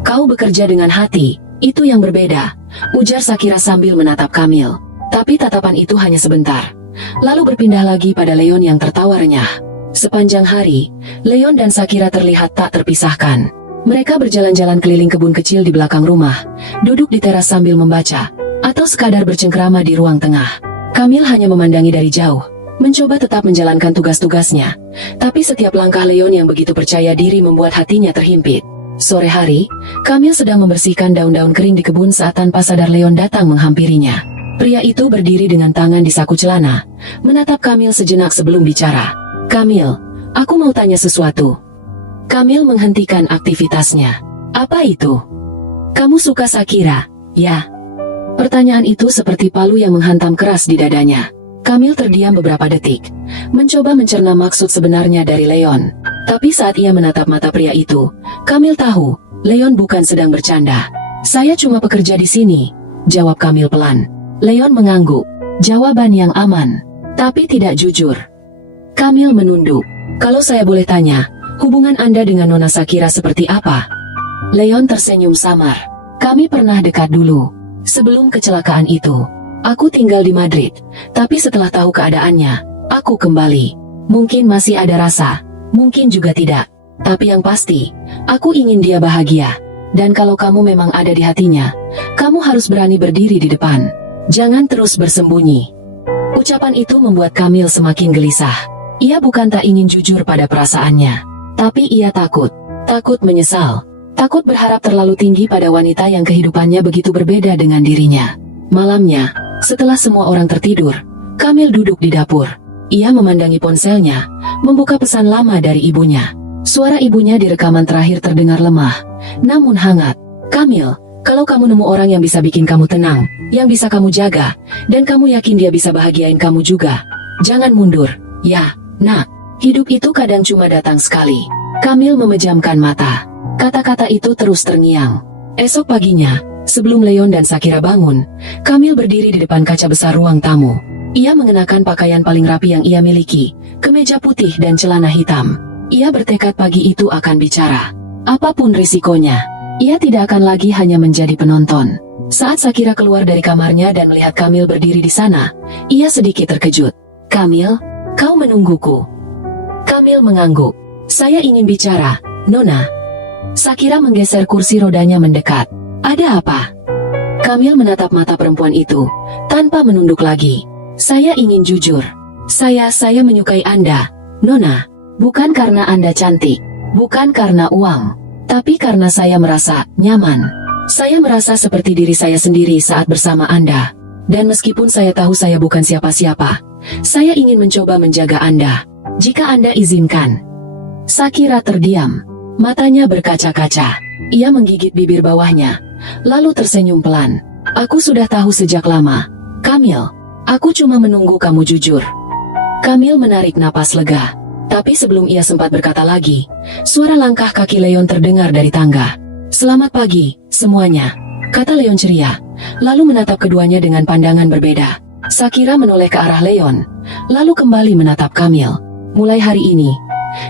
"Kau bekerja dengan hati, itu yang berbeda," ujar Shakira sambil menatap Kamil. Tapi tatapan itu hanya sebentar, lalu berpindah lagi pada Leon yang tertawa renyah. Sepanjang hari, Leon dan Shakira terlihat tak terpisahkan. Mereka berjalan-jalan keliling kebun kecil di belakang rumah, duduk di teras sambil membaca, atau sekadar bercengkrama di ruang tengah. Kamil hanya memandangi dari jauh, mencoba tetap menjalankan tugas-tugasnya. Tapi setiap langkah Leon yang begitu percaya diri membuat hatinya terhimpit. Sore hari, Kamil sedang membersihkan daun-daun kering di kebun saat tanpa sadar Leon datang menghampirinya. Pria itu berdiri dengan tangan di saku celana, menatap Kamil sejenak sebelum bicara. "Kamil, aku mau tanya sesuatu." Kamil menghentikan aktivitasnya. "Apa itu?" "Kamu suka Shakira, ya?" Pertanyaan itu seperti palu yang menghantam keras di dadanya. Kamil terdiam beberapa detik, mencoba mencerna maksud sebenarnya dari Leon. Tapi saat ia menatap mata pria itu, Kamil tahu, Leon bukan sedang bercanda. "Saya cuma pekerja di sini," jawab Kamil pelan. Leon mengangguk. Jawaban yang aman, tapi tidak jujur. Kamil menunduk. "Kalau saya boleh tanya, hubungan Anda dengan Nona Shakira seperti apa?" Leon tersenyum samar. "Kami pernah dekat dulu. Sebelum kecelakaan itu, aku tinggal di Madrid. Tapi setelah tahu keadaannya, aku kembali. Mungkin masih ada rasa, mungkin juga tidak. Tapi yang pasti, aku ingin dia bahagia. Dan kalau kamu memang ada di hatinya, kamu harus berani berdiri di depan. Jangan terus bersembunyi." Ucapan itu membuat Kamil semakin gelisah. Ia bukan tak ingin jujur pada perasaannya, tapi ia takut. Takut menyesal. Takut berharap terlalu tinggi pada wanita yang kehidupannya begitu berbeda dengan dirinya. Malamnya, setelah semua orang tertidur, Kamil duduk di dapur. Ia memandangi ponselnya, membuka pesan lama dari ibunya. Suara ibunya di rekaman terakhir terdengar lemah, namun hangat. "Kamil, kalau kamu nemu orang yang bisa bikin kamu tenang, yang bisa kamu jaga, dan kamu yakin dia bisa bahagiain kamu juga, jangan mundur, ya, nak. Hidup itu kadang cuma datang sekali." Kamil memejamkan mata. Kata-kata itu terus terngiang. Esok paginya, sebelum Leon dan Shakira bangun, Kamil berdiri di depan kaca besar ruang tamu. Ia mengenakan pakaian paling rapi yang ia miliki, kemeja putih dan celana hitam. Ia bertekad pagi itu akan bicara. Apapun risikonya, ia tidak akan lagi hanya menjadi penonton. Saat Shakira keluar dari kamarnya dan melihat Kamil berdiri di sana, ia sedikit terkejut. "Kamil, kau menungguku?" Kamil mengangguk. "Saya ingin bicara, Nona." Sakira menggeser kursi rodanya mendekat. Ada apa? Kamil menatap mata perempuan itu, tanpa menunduk lagi. Saya ingin jujur. Saya menyukai Anda, Nona. Bukan karena Anda cantik, bukan karena uang, tapi karena saya merasa nyaman. Saya merasa seperti diri saya sendiri saat bersama Anda. Dan meskipun saya tahu saya bukan siapa-siapa, saya ingin mencoba menjaga Anda. Jika Anda izinkan. Sakira terdiam. Matanya berkaca-kaca. Ia menggigit bibir bawahnya, lalu tersenyum pelan. Aku sudah tahu sejak lama, Kamil. Aku cuma menunggu kamu jujur. Kamil menarik napas lega. Tapi sebelum ia sempat berkata lagi, suara langkah kaki Leon terdengar dari tangga. Selamat pagi, semuanya, kata Leon ceria, lalu menatap keduanya dengan pandangan berbeda. Sakira menoleh ke arah Leon, lalu kembali menatap Kamil. Mulai hari ini,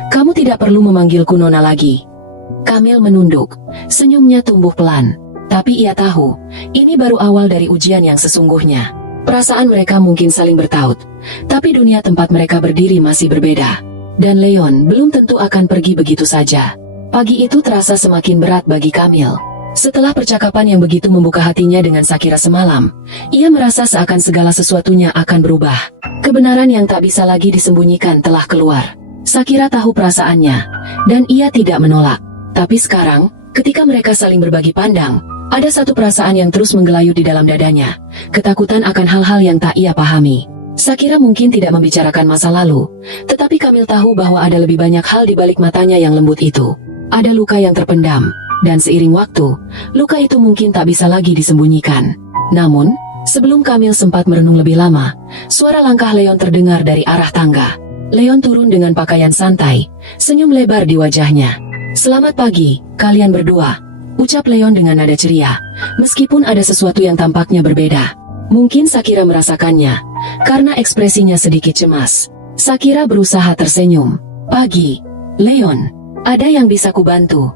kamu tidak perlu memanggilku Nona lagi. Kamil menunduk, senyumnya tumbuh pelan. Tapi ia tahu, ini baru awal dari ujian yang sesungguhnya. Perasaan mereka mungkin saling bertaut, tapi dunia tempat mereka berdiri masih berbeda. Dan Leon belum tentu akan pergi begitu saja. Pagi itu terasa semakin berat bagi Kamil. Setelah percakapan yang begitu membuka hatinya dengan Sakira semalam, ia merasa seakan segala sesuatunya akan berubah. Kebenaran yang tak bisa lagi disembunyikan telah keluar. Sakira tahu perasaannya, dan ia tidak menolak. Tapi sekarang, ketika mereka saling berbagi pandang, ada satu perasaan yang terus menggelayut di dalam dadanya. Ketakutan akan hal-hal yang tak ia pahami. Sakira mungkin tidak membicarakan masa lalu, tetapi Kamil tahu bahwa ada lebih banyak hal di balik matanya yang lembut itu. Ada luka yang terpendam, dan seiring waktu, luka itu mungkin tak bisa lagi disembunyikan. Namun, sebelum Kamil sempat merenung lebih lama, suara langkah Leon terdengar dari arah tangga. Leon turun dengan pakaian santai, senyum lebar di wajahnya. Selamat pagi, kalian berdua, ucap Leon dengan nada ceria, meskipun ada sesuatu yang tampaknya berbeda. Mungkin Sakira merasakannya, karena ekspresinya sedikit cemas. Sakira berusaha tersenyum. Pagi, Leon, ada yang bisa kubantu?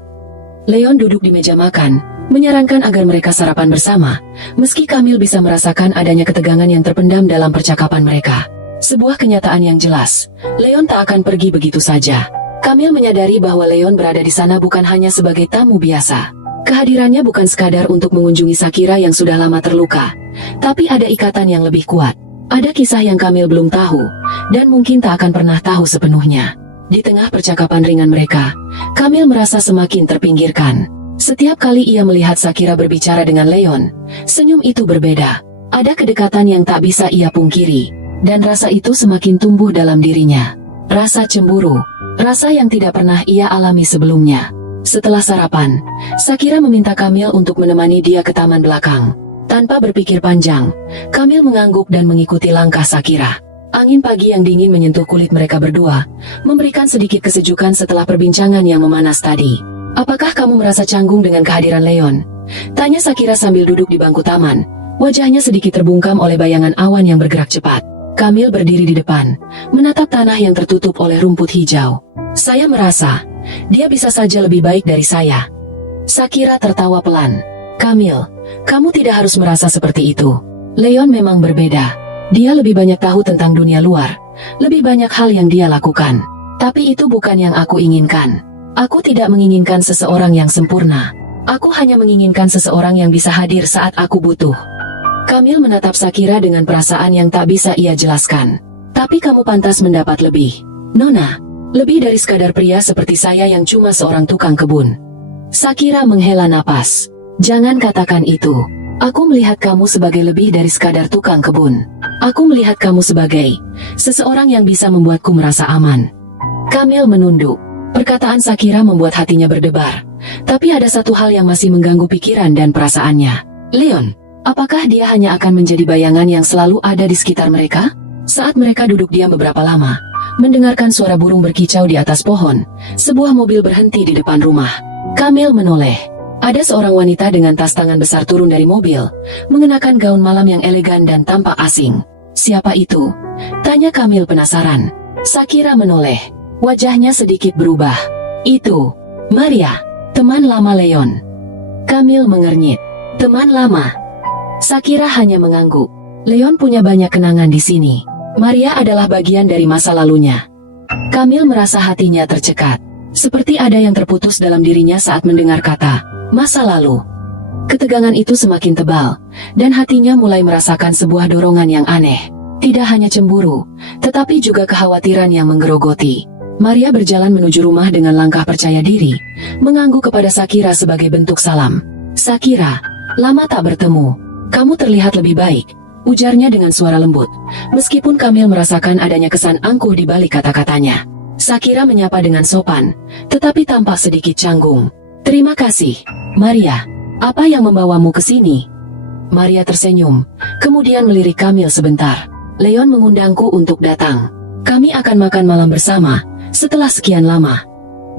Leon duduk di meja makan, menyarankan agar mereka sarapan bersama, meski Kamil bisa merasakan adanya ketegangan yang terpendam dalam percakapan mereka. Sebuah kenyataan yang jelas, Leon tak akan pergi begitu saja. Kamil menyadari bahwa Leon berada di sana bukan hanya sebagai tamu biasa. Kehadirannya bukan sekadar untuk mengunjungi Sakira yang sudah lama terluka, tapi ada ikatan yang lebih kuat. Ada kisah yang Kamil belum tahu, dan mungkin tak akan pernah tahu sepenuhnya. Di tengah percakapan ringan mereka, Kamil merasa semakin terpinggirkan. Setiap kali ia melihat Sakira berbicara dengan Leon, senyum itu berbeda. Ada kedekatan yang tak bisa ia pungkiri, dan rasa itu semakin tumbuh dalam dirinya. Rasa cemburu, rasa yang tidak pernah ia alami sebelumnya. Setelah sarapan, Sakira meminta Kamil untuk menemani dia ke taman belakang. Tanpa berpikir panjang, Kamil mengangguk dan mengikuti langkah Sakira. Angin pagi yang dingin menyentuh kulit mereka berdua, memberikan sedikit kesejukan setelah perbincangan yang memanas tadi. Apakah kamu merasa canggung dengan kehadiran Leon? Tanya Sakira sambil duduk di bangku taman. Wajahnya sedikit terbungkam oleh bayangan awan yang bergerak cepat. Kamil berdiri di depan, menatap tanah yang tertutup oleh rumput hijau. Saya merasa, dia bisa saja lebih baik dari saya. Sakira tertawa pelan. Kamil, kamu tidak harus merasa seperti itu. Leon memang berbeda. Dia lebih banyak tahu tentang dunia luar, lebih banyak hal yang dia lakukan. Tapi itu bukan yang aku inginkan. Aku tidak menginginkan seseorang yang sempurna. Aku hanya menginginkan seseorang yang bisa hadir saat aku butuh. Kamil menatap Sakira dengan perasaan yang tak bisa ia jelaskan. Tapi kamu pantas mendapat lebih, Nona. Lebih dari sekadar pria seperti saya yang cuma seorang tukang kebun. Sakira menghela napas. Jangan katakan itu. Aku melihat kamu sebagai lebih dari sekadar tukang kebun. Aku melihat kamu sebagai seseorang yang bisa membuatku merasa aman. Kamil menunduk. Perkataan Sakira membuat hatinya berdebar. Tapi ada satu hal yang masih mengganggu pikiran dan perasaannya. Leon, apakah dia hanya akan menjadi bayangan yang selalu ada di sekitar mereka? Saat mereka duduk diam beberapa lama, mendengarkan suara burung berkicau di atas pohon, sebuah mobil berhenti di depan rumah. Kamil menoleh. Ada seorang wanita dengan tas tangan besar turun dari mobil, mengenakan gaun malam yang elegan dan tampak asing. Siapa itu? Tanya Kamil penasaran. Sakira menoleh. Wajahnya sedikit berubah. Itu Maria, teman lama Leon. Kamil mengernyit. Teman lama? Sakira hanya mengangguk. Leon punya banyak kenangan di sini. Maria adalah bagian dari masa lalunya. Kamil merasa hatinya tercekat. Seperti ada yang terputus dalam dirinya saat mendengar kata masa lalu. Ketegangan itu semakin tebal, dan hatinya mulai merasakan sebuah dorongan yang aneh. Tidak hanya cemburu, tetapi juga kekhawatiran yang menggerogoti. Maria berjalan menuju rumah dengan langkah percaya diri, mengangguk kepada Shakira sebagai bentuk salam. "Shakira, lama tak bertemu. Kamu terlihat lebih baik," ujarnya dengan suara lembut, meskipun Kamil merasakan adanya kesan angkuh di balik kata-katanya. Shakira menyapa dengan sopan, tetapi tampak sedikit canggung. "Terima kasih, Maria. Apa yang membawamu ke sini?" Maria tersenyum, kemudian melirik Kamil sebentar. "Leon mengundangku untuk datang. Kami akan makan malam bersama, setelah sekian lama."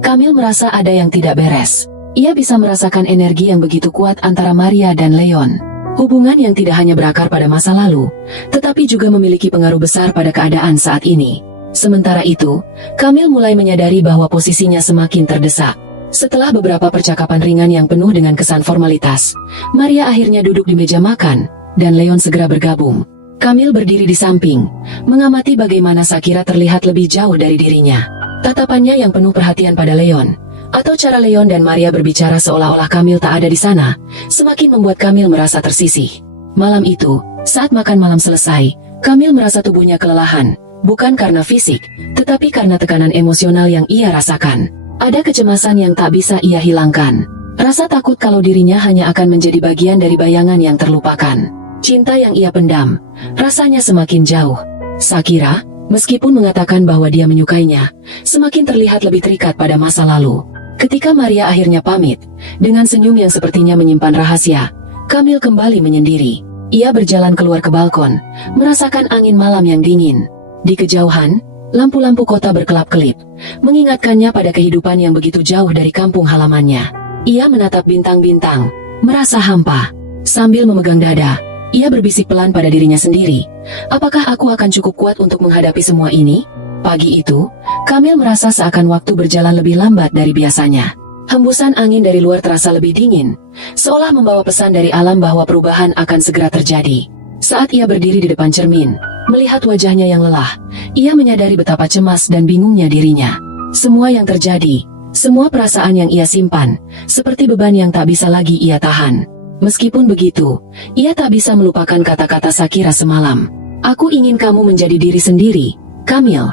Kamil merasa ada yang tidak beres. Ia bisa merasakan energi yang begitu kuat antara Maria dan Leon. Hubungan yang tidak hanya berakar pada masa lalu, tetapi juga memiliki pengaruh besar pada keadaan saat ini. Sementara itu, Kamil mulai menyadari bahwa posisinya semakin terdesak. Setelah beberapa percakapan ringan yang penuh dengan kesan formalitas, Maria akhirnya duduk di meja makan, dan Leon segera bergabung. Kamil berdiri di samping, mengamati bagaimana Shakira terlihat lebih jauh dari dirinya. Tatapannya yang penuh perhatian pada Leon, atau cara Leon dan Maria berbicara seolah-olah Kamil tak ada di sana, semakin membuat Kamil merasa tersisih. Malam itu, saat makan malam selesai, Kamil merasa tubuhnya kelelahan. Bukan karena fisik, tetapi karena tekanan emosional yang ia rasakan. Ada kecemasan yang tak bisa ia hilangkan. Rasa takut kalau dirinya hanya akan menjadi bagian dari bayangan yang terlupakan. Cinta yang ia pendam, rasanya semakin jauh. Shakira, meskipun mengatakan bahwa dia menyukainya, semakin terlihat lebih terikat pada masa lalu. Ketika Maria akhirnya pamit, dengan senyum yang sepertinya menyimpan rahasia, Kamil kembali menyendiri. Ia berjalan keluar ke balkon, merasakan angin malam yang dingin. Di kejauhan, lampu-lampu kota berkelap-kelip, mengingatkannya pada kehidupan yang begitu jauh dari kampung halamannya. Ia menatap bintang-bintang, merasa hampa. Sambil memegang dada, ia berbisik pelan pada dirinya sendiri. "Apakah aku akan cukup kuat untuk menghadapi semua ini?" Pagi itu, Kamil merasa seakan waktu berjalan lebih lambat dari biasanya. Hembusan angin dari luar terasa lebih dingin, seolah membawa pesan dari alam bahwa perubahan akan segera terjadi. Saat ia berdiri di depan cermin, melihat wajahnya yang lelah, ia menyadari betapa cemas dan bingungnya dirinya. Semua yang terjadi, semua perasaan yang ia simpan, seperti beban yang tak bisa lagi ia tahan. Meskipun begitu, ia tak bisa melupakan kata-kata Shakira semalam. "Aku ingin kamu menjadi diri sendiri, Kamil."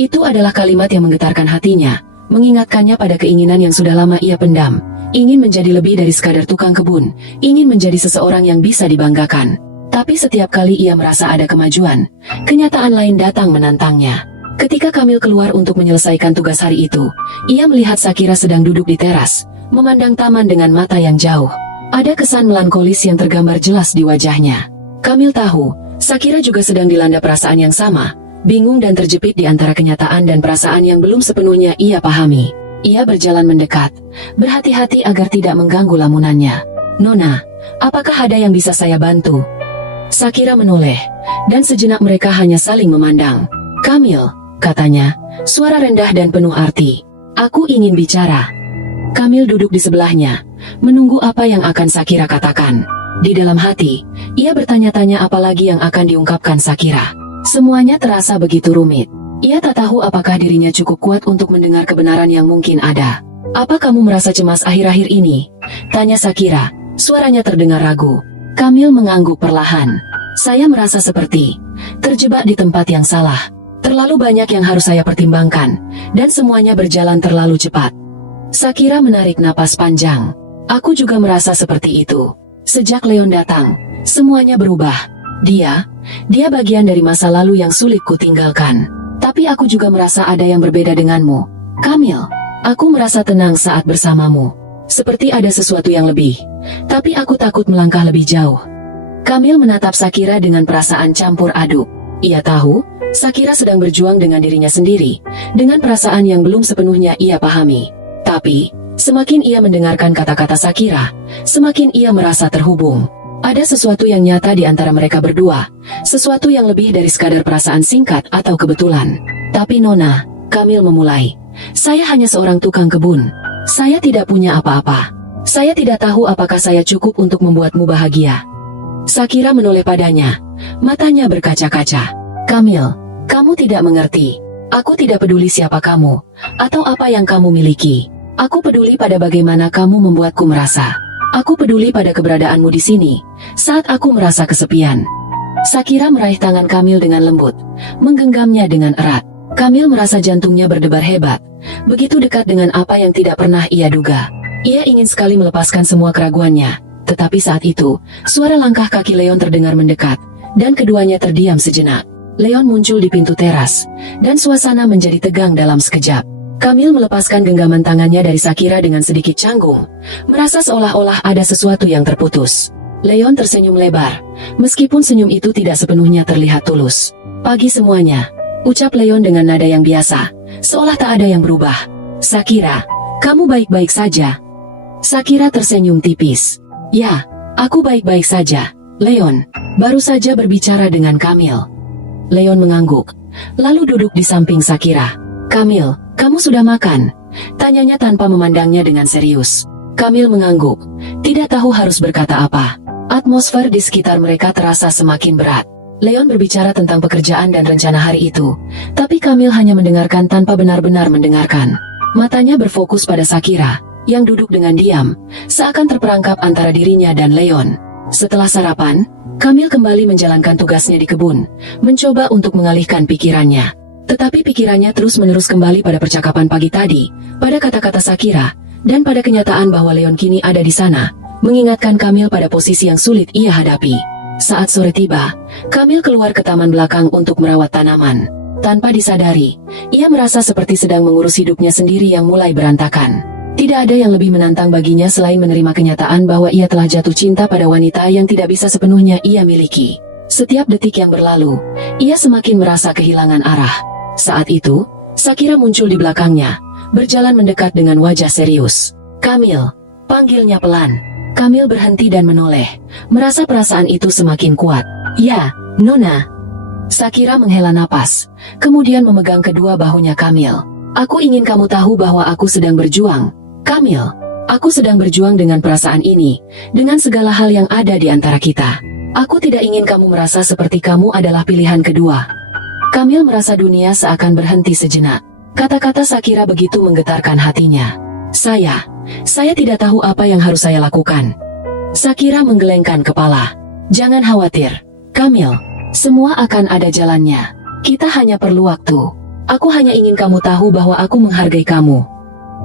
Itu adalah kalimat yang menggetarkan hatinya, mengingatkannya pada keinginan yang sudah lama ia pendam. Ingin menjadi lebih dari sekadar tukang kebun, ingin menjadi seseorang yang bisa dibanggakan. Tapi setiap kali ia merasa ada kemajuan, kenyataan lain datang menantangnya. Ketika Kamil keluar untuk menyelesaikan tugas hari itu, ia melihat Shakira sedang duduk di teras, memandang taman dengan mata yang jauh. Ada kesan melankolis yang tergambar jelas di wajahnya. Kamil tahu, Shakira juga sedang dilanda perasaan yang sama, bingung dan terjepit di antara kenyataan dan perasaan yang belum sepenuhnya ia pahami. Ia berjalan mendekat, berhati-hati agar tidak mengganggu lamunannya. "Nona, apakah ada yang bisa saya bantu?" Shakira menoleh, dan sejenak mereka hanya saling memandang. "Kamil," katanya, suara rendah dan penuh arti. "Aku ingin bicara." Kamil duduk di sebelahnya, menunggu apa yang akan Shakira katakan. Di dalam hati, ia bertanya-tanya apa lagi yang akan diungkapkan Shakira. Semuanya terasa begitu rumit. Ia tak tahu apakah dirinya cukup kuat untuk mendengar kebenaran yang mungkin ada. "Apa kamu merasa cemas akhir-akhir ini?" tanya Shakira, suaranya terdengar ragu. Kamil mengangguk perlahan. "Saya merasa seperti terjebak di tempat yang salah. Terlalu banyak yang harus saya pertimbangkan, dan semuanya berjalan terlalu cepat." Shakira menarik napas panjang. "Aku juga merasa seperti itu. Sejak Leon datang, semuanya berubah. Dia bagian dari masa lalu yang sulit kutinggalkan. Tapi aku juga merasa ada yang berbeda denganmu, Kamil. Aku merasa tenang saat bersamamu. Seperti ada sesuatu yang lebih. Tapi aku takut melangkah lebih jauh." Kamil menatap Shakira dengan perasaan campur aduk. Ia tahu, Shakira sedang berjuang dengan dirinya sendiri, dengan perasaan yang belum sepenuhnya ia pahami. Tapi, semakin ia mendengarkan kata-kata Shakira, semakin ia merasa terhubung. Ada sesuatu yang nyata di antara mereka berdua, sesuatu yang lebih dari sekadar perasaan singkat atau kebetulan. "Tapi Nona," Kamil memulai, "saya hanya seorang tukang kebun. Saya tidak punya apa-apa. Saya tidak tahu apakah saya cukup untuk membuatmu bahagia." Shakira menoleh padanya, matanya berkaca-kaca. "Kamil, kamu tidak mengerti. Aku tidak peduli siapa kamu, atau apa yang kamu miliki. Aku peduli pada bagaimana kamu membuatku merasa. Aku peduli pada keberadaanmu di sini, saat aku merasa kesepian. Shakira meraih tangan Kamil dengan lembut, menggenggamnya dengan erat. Kamil merasa jantungnya berdebar hebat, begitu dekat dengan apa yang tidak pernah ia duga. Ia ingin sekali melepaskan semua keraguannya, tetapi saat itu, suara langkah kaki Leon terdengar mendekat, dan keduanya terdiam sejenak. Leon muncul di pintu teras, dan suasana menjadi tegang dalam sekejap. Kamil melepaskan genggaman tangannya dari Shakira dengan sedikit canggung, merasa seolah-olah ada sesuatu yang terputus. Leon tersenyum lebar, meskipun senyum itu tidak sepenuhnya terlihat tulus. Pagi semuanya, ucap Leon dengan nada yang biasa, seolah tak ada yang berubah. Shakira, kamu baik-baik saja? Shakira tersenyum tipis. Ya, aku baik-baik saja, Leon. Baru saja berbicara dengan Kamil. Leon mengangguk, lalu duduk di samping Shakira. Kamil, kamu sudah makan? Tanyanya tanpa memandangnya dengan serius. Kamil mengangguk, tidak tahu harus berkata apa. Atmosfer di sekitar mereka terasa semakin berat. Leon berbicara tentang pekerjaan dan rencana hari itu, tapi Kamil hanya mendengarkan tanpa benar-benar mendengarkan. Matanya berfokus pada Shakira, yang duduk dengan diam, seakan terperangkap antara dirinya dan Leon. Setelah sarapan, Kamil kembali menjalankan tugasnya di kebun, mencoba untuk mengalihkan pikirannya. Tetapi pikirannya terus-menerus kembali pada percakapan pagi tadi, pada kata-kata Shakira, dan pada kenyataan bahwa Leon kini ada di sana, mengingatkan Kamil pada posisi yang sulit ia hadapi. Saat sore tiba, Kamil keluar ke taman belakang untuk merawat tanaman. Tanpa disadari, ia merasa seperti sedang mengurus hidupnya sendiri yang mulai berantakan. Tidak ada yang lebih menantang baginya selain menerima kenyataan bahwa ia telah jatuh cinta pada wanita yang tidak bisa sepenuhnya ia miliki. Setiap detik yang berlalu, ia semakin merasa kehilangan arah. Saat itu, Shakira muncul di belakangnya, berjalan mendekat dengan wajah serius. Kamil, panggilnya pelan. Kamil berhenti dan menoleh, merasa perasaan itu semakin kuat. Ya, Nona. Shakira menghela napas, kemudian memegang kedua bahunya Kamil. Aku ingin kamu tahu bahwa aku sedang berjuang. Kamil, aku sedang berjuang dengan perasaan ini, dengan segala hal yang ada di antara kita. Aku tidak ingin kamu merasa seperti kamu adalah pilihan kedua. Kamil merasa dunia seakan berhenti sejenak. Kata-kata Shakira begitu menggetarkan hatinya. Saya tidak tahu apa yang harus saya lakukan. Shakira menggelengkan kepala. Jangan khawatir, Kamil. Semua akan ada jalannya. Kita hanya perlu waktu. Aku hanya ingin kamu tahu bahwa aku menghargai kamu.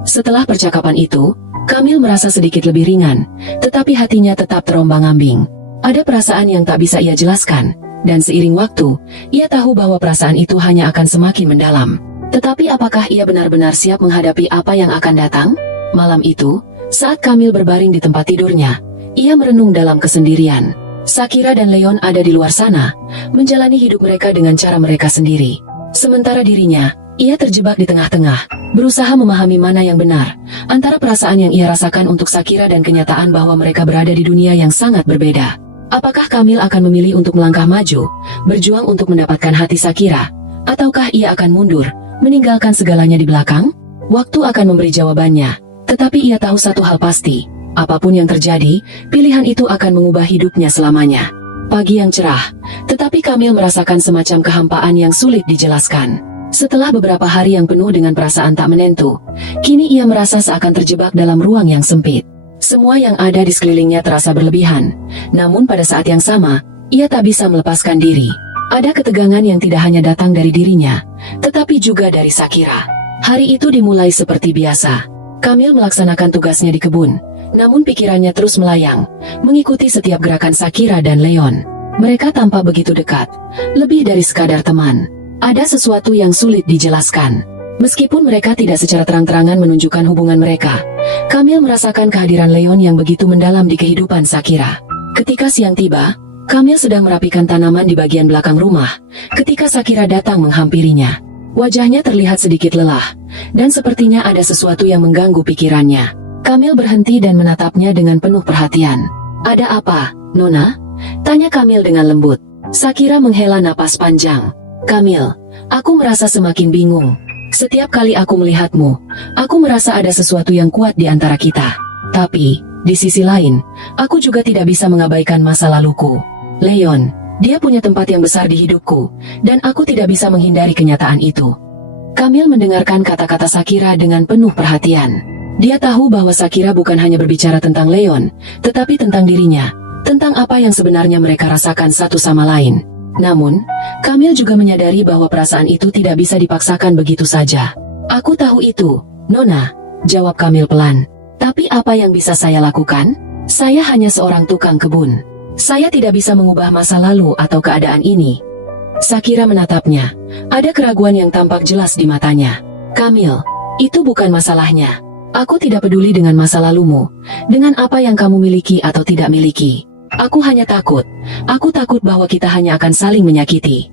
Setelah percakapan itu, Kamil merasa sedikit lebih ringan, tetapi hatinya tetap terombang-ambing. Ada perasaan yang tak bisa ia jelaskan, dan seiring waktu, ia tahu bahwa perasaan itu hanya akan semakin mendalam. Tetapi apakah ia benar-benar siap menghadapi apa yang akan datang? Malam itu, saat Kamil berbaring di tempat tidurnya, ia merenung dalam kesendirian. Shakira dan Leon ada di luar sana, menjalani hidup mereka dengan cara mereka sendiri. Sementara dirinya, ia terjebak di tengah-tengah, berusaha memahami mana yang benar, antara perasaan yang ia rasakan untuk Shakira dan kenyataan bahwa mereka berada di dunia yang sangat berbeda. Apakah Kamil akan memilih untuk melangkah maju, berjuang untuk mendapatkan hati Shakira, ataukah ia akan mundur, meninggalkan segalanya di belakang? Waktu akan memberi jawabannya, tetapi ia tahu satu hal pasti, apapun yang terjadi, pilihan itu akan mengubah hidupnya selamanya. Pagi yang cerah, tetapi Kamil merasakan semacam kehampaan yang sulit dijelaskan. Setelah beberapa hari yang penuh dengan perasaan tak menentu, kini ia merasa seakan terjebak dalam ruang yang sempit. Semua yang ada di sekelilingnya terasa berlebihan, namun pada saat yang sama, ia tak bisa melepaskan diri. Ada ketegangan yang tidak hanya datang dari dirinya, tetapi juga dari Shakira. Hari itu dimulai seperti biasa. Kamil melaksanakan tugasnya di kebun, namun pikirannya terus melayang, mengikuti setiap gerakan Shakira dan Leon. Mereka tampak begitu dekat, lebih dari sekadar teman. Ada sesuatu yang sulit dijelaskan. Meskipun mereka tidak secara terang-terangan menunjukkan hubungan mereka, Kamil merasakan kehadiran Leon yang begitu mendalam di kehidupan Shakira. Ketika siang tiba, Kamil sedang merapikan tanaman di bagian belakang rumah, ketika Shakira datang menghampirinya. Wajahnya terlihat sedikit lelah, dan sepertinya ada sesuatu yang mengganggu pikirannya. Kamil berhenti dan menatapnya dengan penuh perhatian. Ada apa, Nona? Tanya Kamil dengan lembut. Shakira menghela napas panjang. Kamil, aku merasa semakin bingung. Setiap kali aku melihatmu, aku merasa ada sesuatu yang kuat di antara kita. Tapi, di sisi lain, aku juga tidak bisa mengabaikan masa laluku. Leon, dia punya tempat yang besar di hidupku, dan aku tidak bisa menghindari kenyataan itu. Kamil mendengarkan kata-kata Shakira dengan penuh perhatian. Dia tahu bahwa Shakira bukan hanya berbicara tentang Leon, tetapi tentang dirinya, tentang apa yang sebenarnya mereka rasakan satu sama lain. Namun, Kamil juga menyadari bahwa perasaan itu tidak bisa dipaksakan begitu saja. "Aku tahu itu, Nona," jawab Kamil pelan. "Tapi apa yang bisa saya lakukan? Saya hanya seorang tukang kebun. Saya tidak bisa mengubah masa lalu atau keadaan ini." Shakira menatapnya. Ada keraguan yang tampak jelas di matanya. "Kamil, itu bukan masalahnya. Aku tidak peduli dengan masa lalumu, dengan apa yang kamu miliki atau tidak miliki. Aku hanya takut. Aku takut bahwa kita hanya akan saling menyakiti."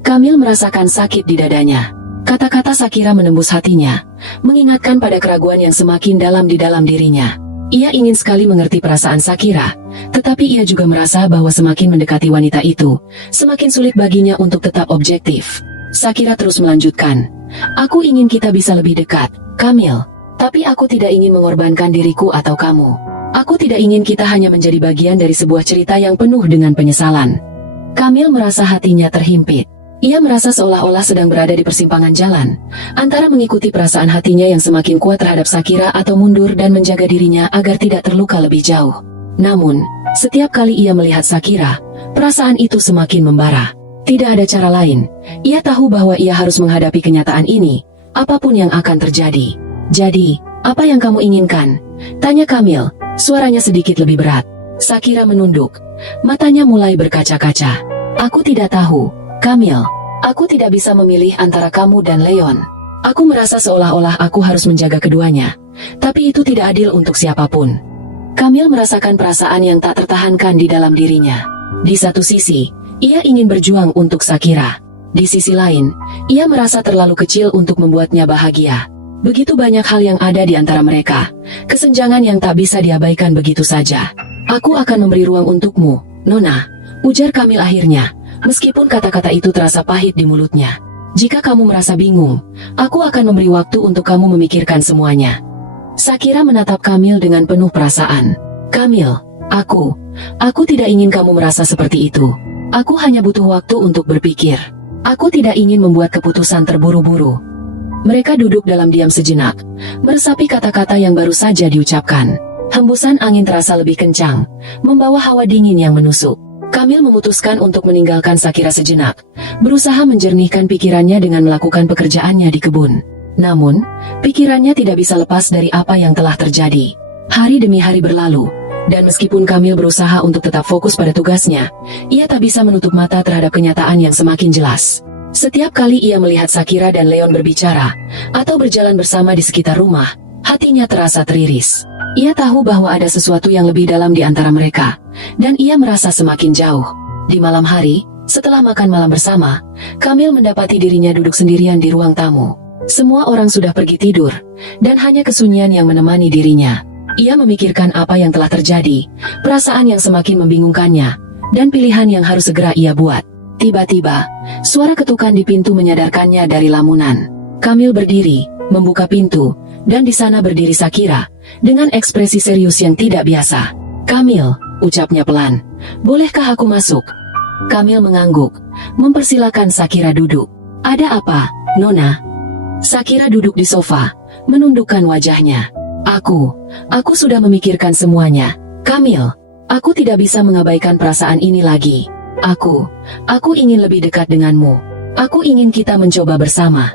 Kamil merasakan sakit di dadanya. Kata-kata Shakira menembus hatinya, mengingatkan pada keraguan yang semakin dalam di dalam dirinya. Ia ingin sekali mengerti perasaan Shakira, tetapi ia juga merasa bahwa semakin mendekati wanita itu, semakin sulit baginya untuk tetap objektif. Shakira terus melanjutkan, "Aku ingin kita bisa lebih dekat, Kamil. Tapi aku tidak ingin mengorbankan diriku atau kamu. Aku tidak ingin kita hanya menjadi bagian dari sebuah cerita yang penuh dengan penyesalan." Kamil merasa hatinya terhimpit. Ia merasa seolah-olah sedang berada di persimpangan jalan, antara mengikuti perasaan hatinya yang semakin kuat terhadap Shakira atau mundur dan menjaga dirinya agar tidak terluka lebih jauh. Namun, setiap kali ia melihat Shakira, perasaan itu semakin membara. Tidak ada cara lain. Ia tahu bahwa ia harus menghadapi kenyataan ini, apapun yang akan terjadi. "Jadi, apa yang kamu inginkan?" tanya Kamil, suaranya sedikit lebih berat. Shakira menunduk, matanya mulai berkaca-kaca. "Aku tidak tahu, Kamil. Aku tidak bisa memilih antara kamu dan Leon. Aku merasa seolah-olah aku harus menjaga keduanya, tapi itu tidak adil untuk siapapun." Kamil merasakan perasaan yang tak tertahankan di dalam dirinya. Di satu sisi, ia ingin berjuang untuk Shakira. Di sisi lain, ia merasa terlalu kecil untuk membuatnya bahagia. Begitu banyak hal yang ada di antara mereka, kesenjangan yang tak bisa diabaikan begitu saja. "Aku akan memberi ruang untukmu, Nona," ujar Kamil akhirnya, meskipun kata-kata itu terasa pahit di mulutnya. "Jika kamu merasa bingung, aku akan memberi waktu untuk kamu memikirkan semuanya." Shakira menatap Kamil dengan penuh perasaan. "Kamil, aku tidak ingin kamu merasa seperti itu. Aku hanya butuh waktu untuk berpikir. Aku tidak ingin membuat keputusan terburu-buru." Mereka duduk dalam diam sejenak, meresapi kata-kata yang baru saja diucapkan. Hembusan angin terasa lebih kencang, membawa hawa dingin yang menusuk. Kamil memutuskan untuk meninggalkan Shakira sejenak, berusaha menjernihkan pikirannya dengan melakukan pekerjaannya di kebun. Namun, pikirannya tidak bisa lepas dari apa yang telah terjadi. Hari demi hari berlalu, dan meskipun Kamil berusaha untuk tetap fokus pada tugasnya, ia tak bisa menutup mata terhadap kenyataan yang semakin jelas. Setiap kali ia melihat Shakira dan Leon berbicara, atau berjalan bersama di sekitar rumah, hatinya terasa teriris. Ia tahu bahwa ada sesuatu yang lebih dalam di antara mereka, dan ia merasa semakin jauh. Di malam hari, setelah makan malam bersama, Kamil mendapati dirinya duduk sendirian di ruang tamu. Semua orang sudah pergi tidur, dan hanya kesunyian yang menemani dirinya. Ia memikirkan apa yang telah terjadi, perasaan yang semakin membingungkannya, dan pilihan yang harus segera ia buat. Tiba-tiba, suara ketukan di pintu menyadarkannya dari lamunan. Kamil berdiri, membuka pintu, dan di sana berdiri Shakira, dengan ekspresi serius yang tidak biasa. "Kamil," ucapnya pelan, "bolehkah aku masuk?" Kamil mengangguk, mempersilakan Shakira duduk. "Ada apa, Nona?" Shakira duduk di sofa, menundukkan wajahnya. Aku sudah memikirkan semuanya, Kamil. Aku tidak bisa mengabaikan perasaan ini lagi. Aku ingin lebih dekat denganmu. Aku ingin kita mencoba bersama."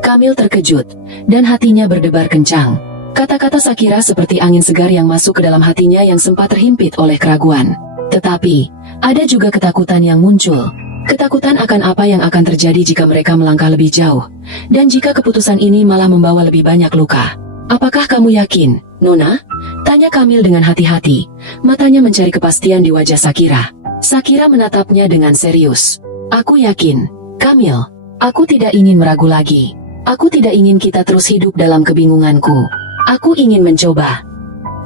Kamil terkejut, dan hatinya berdebar kencang. Kata-kata Shakira seperti angin segar yang masuk ke dalam hatinya yang sempat terhimpit oleh keraguan. Tetapi, ada juga ketakutan yang muncul. Ketakutan akan apa yang akan terjadi jika mereka melangkah lebih jauh, dan jika keputusan ini malah membawa lebih banyak luka. "Apakah kamu yakin, Nona?" tanya Kamil dengan hati-hati, matanya mencari kepastian di wajah Shakira. Shakira menatapnya dengan serius. "Aku yakin, Kamil. Aku tidak ingin meragu lagi. Aku tidak ingin kita terus hidup dalam kebingunganku. Aku ingin mencoba."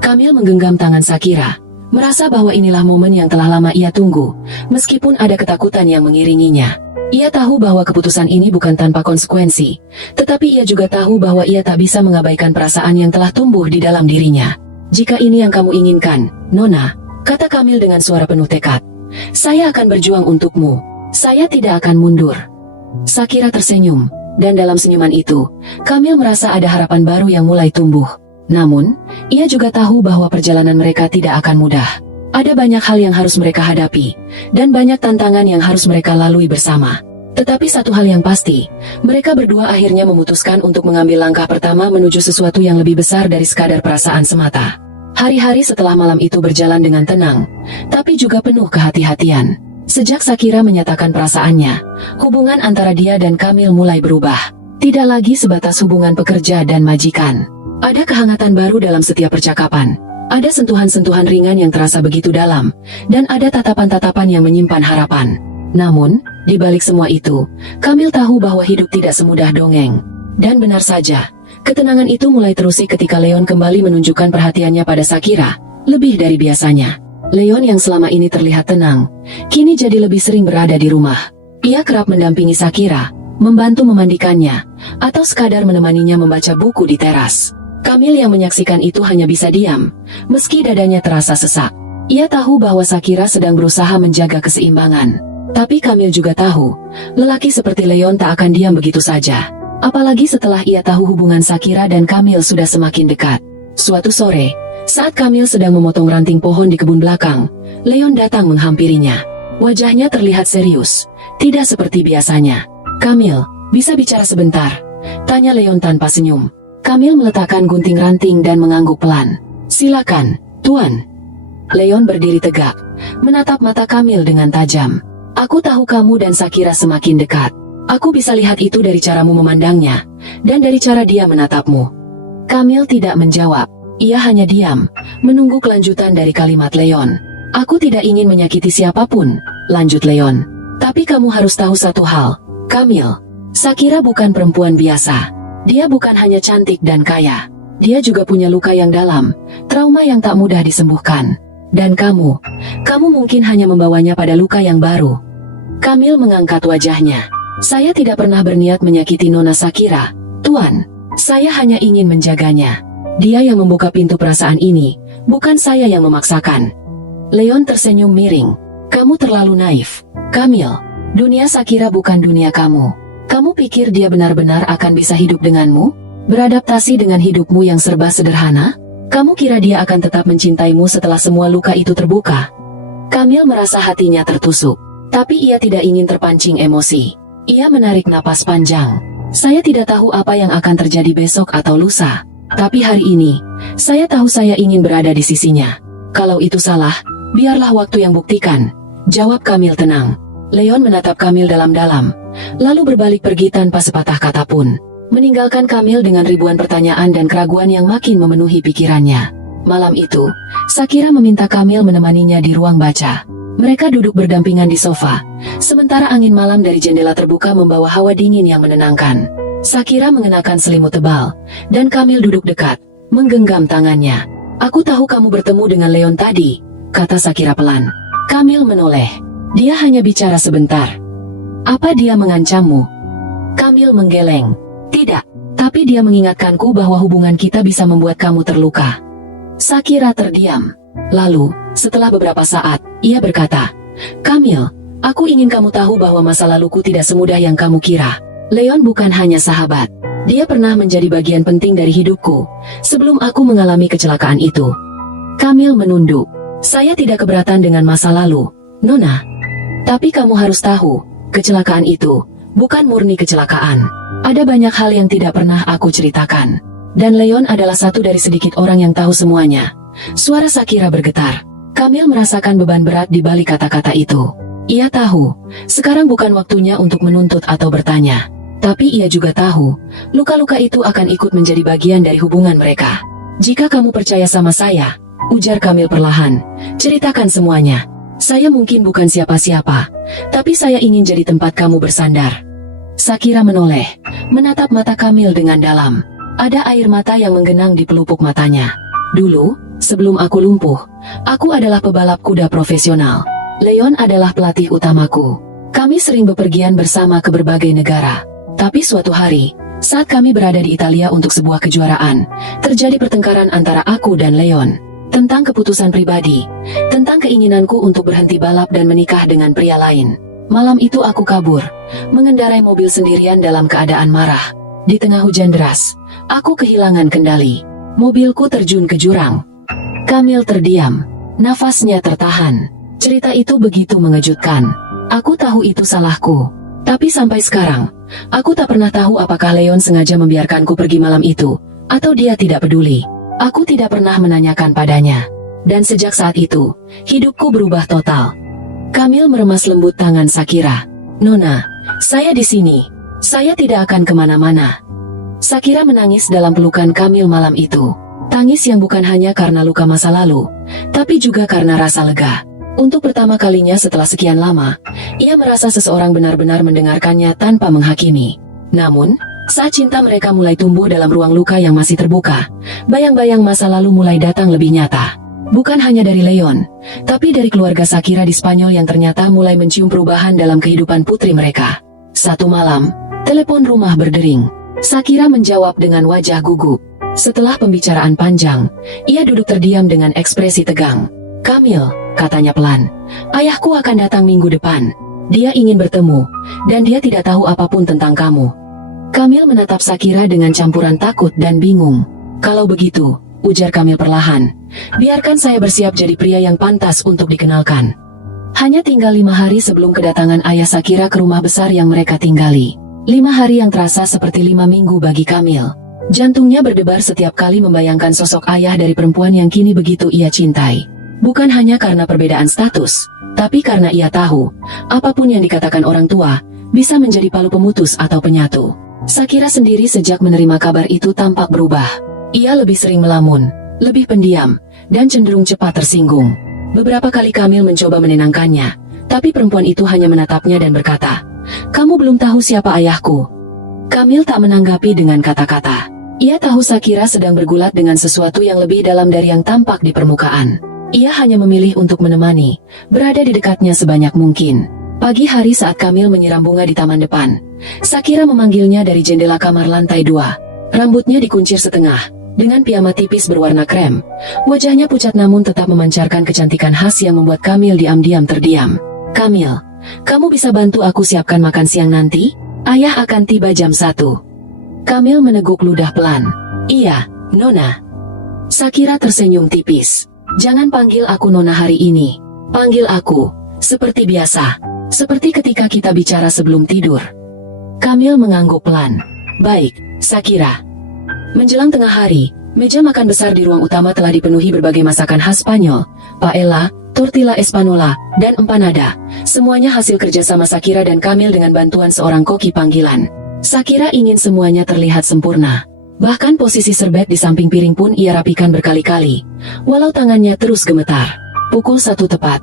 Kamil menggenggam tangan Shakira, merasa bahwa inilah momen yang telah lama ia tunggu, meskipun ada ketakutan yang mengiringinya. Ia tahu bahwa keputusan ini bukan tanpa konsekuensi, tetapi ia juga tahu bahwa ia tak bisa mengabaikan perasaan yang telah tumbuh di dalam dirinya. "Jika ini yang kamu inginkan, Nona," kata Kamil dengan suara penuh tekad, "saya akan berjuang untukmu. Saya tidak akan mundur." Shakira tersenyum, Dan dalam senyuman itu, Kamil merasa ada harapan baru yang mulai tumbuh. Namun, ia juga tahu bahwa perjalanan mereka tidak akan mudah. Ada banyak hal yang harus mereka hadapi, dan banyak tantangan yang harus mereka lalui bersama. Tetapi satu hal yang pasti, mereka berdua akhirnya memutuskan untuk mengambil langkah pertama menuju sesuatu yang lebih besar dari sekadar perasaan semata. Hari-hari setelah malam itu berjalan dengan tenang, tapi juga penuh kehati-hatian. Sejak Shakira menyatakan perasaannya, hubungan antara dia dan Kamil mulai berubah. Tidak lagi sebatas hubungan pekerja dan majikan. Ada kehangatan baru dalam setiap percakapan. Ada sentuhan-sentuhan ringan yang terasa begitu dalam, dan ada tatapan-tatapan yang menyimpan harapan. Namun, di balik semua itu, Kamil tahu bahwa hidup tidak semudah dongeng. Dan benar saja, ketenangan itu mulai terusik ketika Leon kembali menunjukkan perhatiannya pada Shakira, lebih dari biasanya. Leon yang selama ini terlihat tenang, kini jadi lebih sering berada di rumah. Ia kerap mendampingi Shakira, membantu memandikannya, atau sekadar menemaninya membaca buku di teras. Kamil yang menyaksikan itu hanya bisa diam, meski dadanya terasa sesak. Ia tahu bahwa Shakira sedang berusaha menjaga keseimbangan. Tapi Kamil juga tahu, lelaki seperti Leon tak akan diam begitu saja. Apalagi setelah ia tahu hubungan Shakira dan Kamil sudah semakin dekat. Suatu sore, saat Kamil sedang memotong ranting pohon di kebun belakang, Leon datang menghampirinya. Wajahnya terlihat serius, tidak seperti biasanya. "Kamil, bisa bicara sebentar?" tanya Leon tanpa senyum. Kamil meletakkan gunting ranting dan mengangguk pelan. "Silakan, Tuan." Leon berdiri tegak, menatap mata Kamil dengan tajam. "Aku tahu kamu dan Shakira semakin dekat. Aku bisa lihat itu dari caramu memandangnya, dan dari cara dia menatapmu." Kamil tidak menjawab. Ia hanya diam, menunggu kelanjutan dari kalimat Leon. "Aku tidak ingin menyakiti siapapun," lanjut Leon. "Tapi kamu harus tahu satu hal, Kamil. Shakira bukan perempuan biasa. Dia bukan hanya cantik dan kaya. Dia juga punya luka yang dalam, trauma yang tak mudah disembuhkan. Dan kamu mungkin hanya membawanya pada luka yang baru." Kamil mengangkat wajahnya. "Saya tidak pernah berniat menyakiti Nona Shakira, Tuan. Saya hanya ingin menjaganya. Dia yang membuka pintu perasaan ini, bukan saya yang memaksakan." Leon tersenyum miring. "Kamu terlalu naif, Kamil. Dunia Shakira bukan dunia kamu. Kamu pikir dia benar-benar akan bisa hidup denganmu? Beradaptasi dengan hidupmu yang serba sederhana? Kamu kira dia akan tetap mencintaimu setelah semua luka itu terbuka?" Kamil merasa hatinya tertusuk, tapi ia tidak ingin terpancing emosi. Ia menarik napas panjang. "Saya tidak tahu apa yang akan terjadi besok atau lusa. Tapi hari ini, saya tahu saya ingin berada di sisinya. Kalau itu salah, biarlah waktu yang buktikan," jawab Kamil tenang. Leon menatap Kamil dalam-dalam, lalu berbalik pergi tanpa sepatah kata pun, meninggalkan Kamil dengan ribuan pertanyaan dan keraguan yang makin memenuhi pikirannya. Malam itu, Shakira meminta Kamil menemaninya di ruang baca. Mereka duduk berdampingan di sofa, sementara angin malam dari jendela terbuka membawa hawa dingin yang menenangkan. Shakira mengenakan selimut tebal, dan Kamil duduk dekat, menggenggam tangannya. "Aku tahu kamu bertemu dengan Leon tadi," kata Shakira pelan. Kamil menoleh. "Dia hanya bicara sebentar." "Apa dia mengancammu?" Kamil menggeleng. "Tidak, tapi dia mengingatkanku bahwa hubungan kita bisa membuat kamu terluka." Shakira terdiam. Lalu, setelah beberapa saat, ia berkata, "Kamil, aku ingin kamu tahu bahwa masa laluku tidak semudah yang kamu kira. Leon bukan hanya sahabat. Dia pernah menjadi bagian penting dari hidupku, sebelum aku mengalami kecelakaan itu." Kamil menunduk. "Saya tidak keberatan dengan masa lalu, Nona. Tapi kamu harus tahu, kecelakaan itu bukan murni kecelakaan. Ada banyak hal yang tidak pernah aku ceritakan. Dan Leon adalah satu dari sedikit orang yang tahu semuanya." Suara Shakira bergetar. Kamil merasakan beban berat di balik kata-kata itu. Ia tahu, sekarang bukan waktunya untuk menuntut atau bertanya. Tapi ia juga tahu, luka-luka itu akan ikut menjadi bagian dari hubungan mereka. "Jika kamu percaya sama saya," ujar Kamil perlahan, "ceritakan semuanya. Saya mungkin bukan siapa-siapa, tapi saya ingin jadi tempat kamu bersandar." Shakira menoleh, menatap mata Kamil dengan dalam. Ada air mata yang menggenang di pelupuk matanya. "Dulu, sebelum aku lumpuh, aku adalah pebalap kuda profesional. Leon adalah pelatih utamaku. Kami sering bepergian bersama ke berbagai negara. Tapi suatu hari, saat kami berada di Italia untuk sebuah kejuaraan, terjadi pertengkaran antara aku dan Leon. Tentang keputusan pribadi, tentang keinginanku untuk berhenti balap dan menikah dengan pria lain. Malam itu aku kabur, mengendarai mobil sendirian dalam keadaan marah. Di tengah hujan deras, aku kehilangan kendali. Mobilku terjun ke jurang. Kamil terdiam, nafasnya tertahan. Cerita itu begitu mengejutkan. Aku tahu itu salahku. Tapi sampai sekarang, aku tak pernah tahu apakah Leon sengaja membiarkanku pergi malam itu, atau dia tidak peduli. Aku tidak pernah menanyakan padanya. Dan sejak saat itu, hidupku berubah total. Kamil meremas lembut tangan Shakira. Nona, saya di sini. Saya tidak akan kemana-mana. Shakira menangis dalam pelukan Kamil malam itu. Tangis yang bukan hanya karena luka masa lalu, tapi juga karena rasa lega. Untuk pertama kalinya setelah sekian lama, ia merasa seseorang benar-benar mendengarkannya tanpa menghakimi. Namun, saat cinta mereka mulai tumbuh dalam ruang luka yang masih terbuka, bayang-bayang masa lalu mulai datang lebih nyata. Bukan hanya dari Leon, tapi dari keluarga Shakira di Spanyol yang ternyata mulai mencium perubahan dalam kehidupan putri mereka. Satu malam, telepon rumah berdering. Shakira menjawab dengan wajah gugup. Setelah pembicaraan panjang, ia duduk terdiam dengan ekspresi tegang. Kamil, katanya pelan, ayahku akan datang minggu depan. Dia ingin bertemu, dan dia tidak tahu apapun tentang kamu. Kamil menatap Shakira dengan campuran takut dan bingung. Kalau begitu, ujar Kamil perlahan, biarkan saya bersiap jadi pria yang pantas untuk dikenalkan. Hanya tinggal 5 hari sebelum kedatangan ayah Shakira ke rumah besar yang mereka tinggali. 5 hari yang terasa seperti 5 minggu bagi Kamil. Jantungnya berdebar setiap kali membayangkan sosok ayah dari perempuan yang kini begitu ia cintai. Bukan hanya karena perbedaan status, tapi karena ia tahu, apapun yang dikatakan orang tua, bisa menjadi palu pemutus atau penyatu. Shakira sendiri sejak menerima kabar itu tampak berubah. Ia lebih sering melamun, lebih pendiam, dan cenderung cepat tersinggung. Beberapa kali Kamil mencoba menenangkannya, tapi perempuan itu hanya menatapnya dan berkata, "Kamu belum tahu siapa ayahku." Kamil tak menanggapi dengan kata-kata. Ia tahu Shakira sedang bergulat dengan sesuatu yang lebih dalam dari yang tampak di permukaan. Ia hanya memilih untuk menemani, berada di dekatnya sebanyak mungkin. Pagi hari saat Kamil menyiram bunga di taman depan, Shakira memanggilnya dari jendela kamar lantai 2. Rambutnya dikuncir setengah, dengan piyama tipis berwarna krem. Wajahnya pucat namun tetap memancarkan kecantikan khas yang membuat Kamil diam-diam terdiam. "Kamil, kamu bisa bantu aku siapkan makan siang nanti? Ayah akan tiba jam 1. Kamil meneguk ludah pelan. "Iya, Nona." Shakira tersenyum tipis. "Jangan panggil aku Nona hari ini. Panggil aku, seperti biasa. Seperti ketika kita bicara sebelum tidur." Kamil mengangguk pelan. "Baik, Shakira." Menjelang tengah hari, meja makan besar di ruang utama telah dipenuhi berbagai masakan khas Spanyol, paella, tortilla espanola, dan empanada. Semuanya hasil kerjasama Shakira dan Kamil dengan bantuan seorang koki panggilan. Shakira ingin semuanya terlihat sempurna. Bahkan posisi serbet di samping piring pun ia rapikan berkali-kali, walau tangannya terus gemetar. Pukul 1 tepat,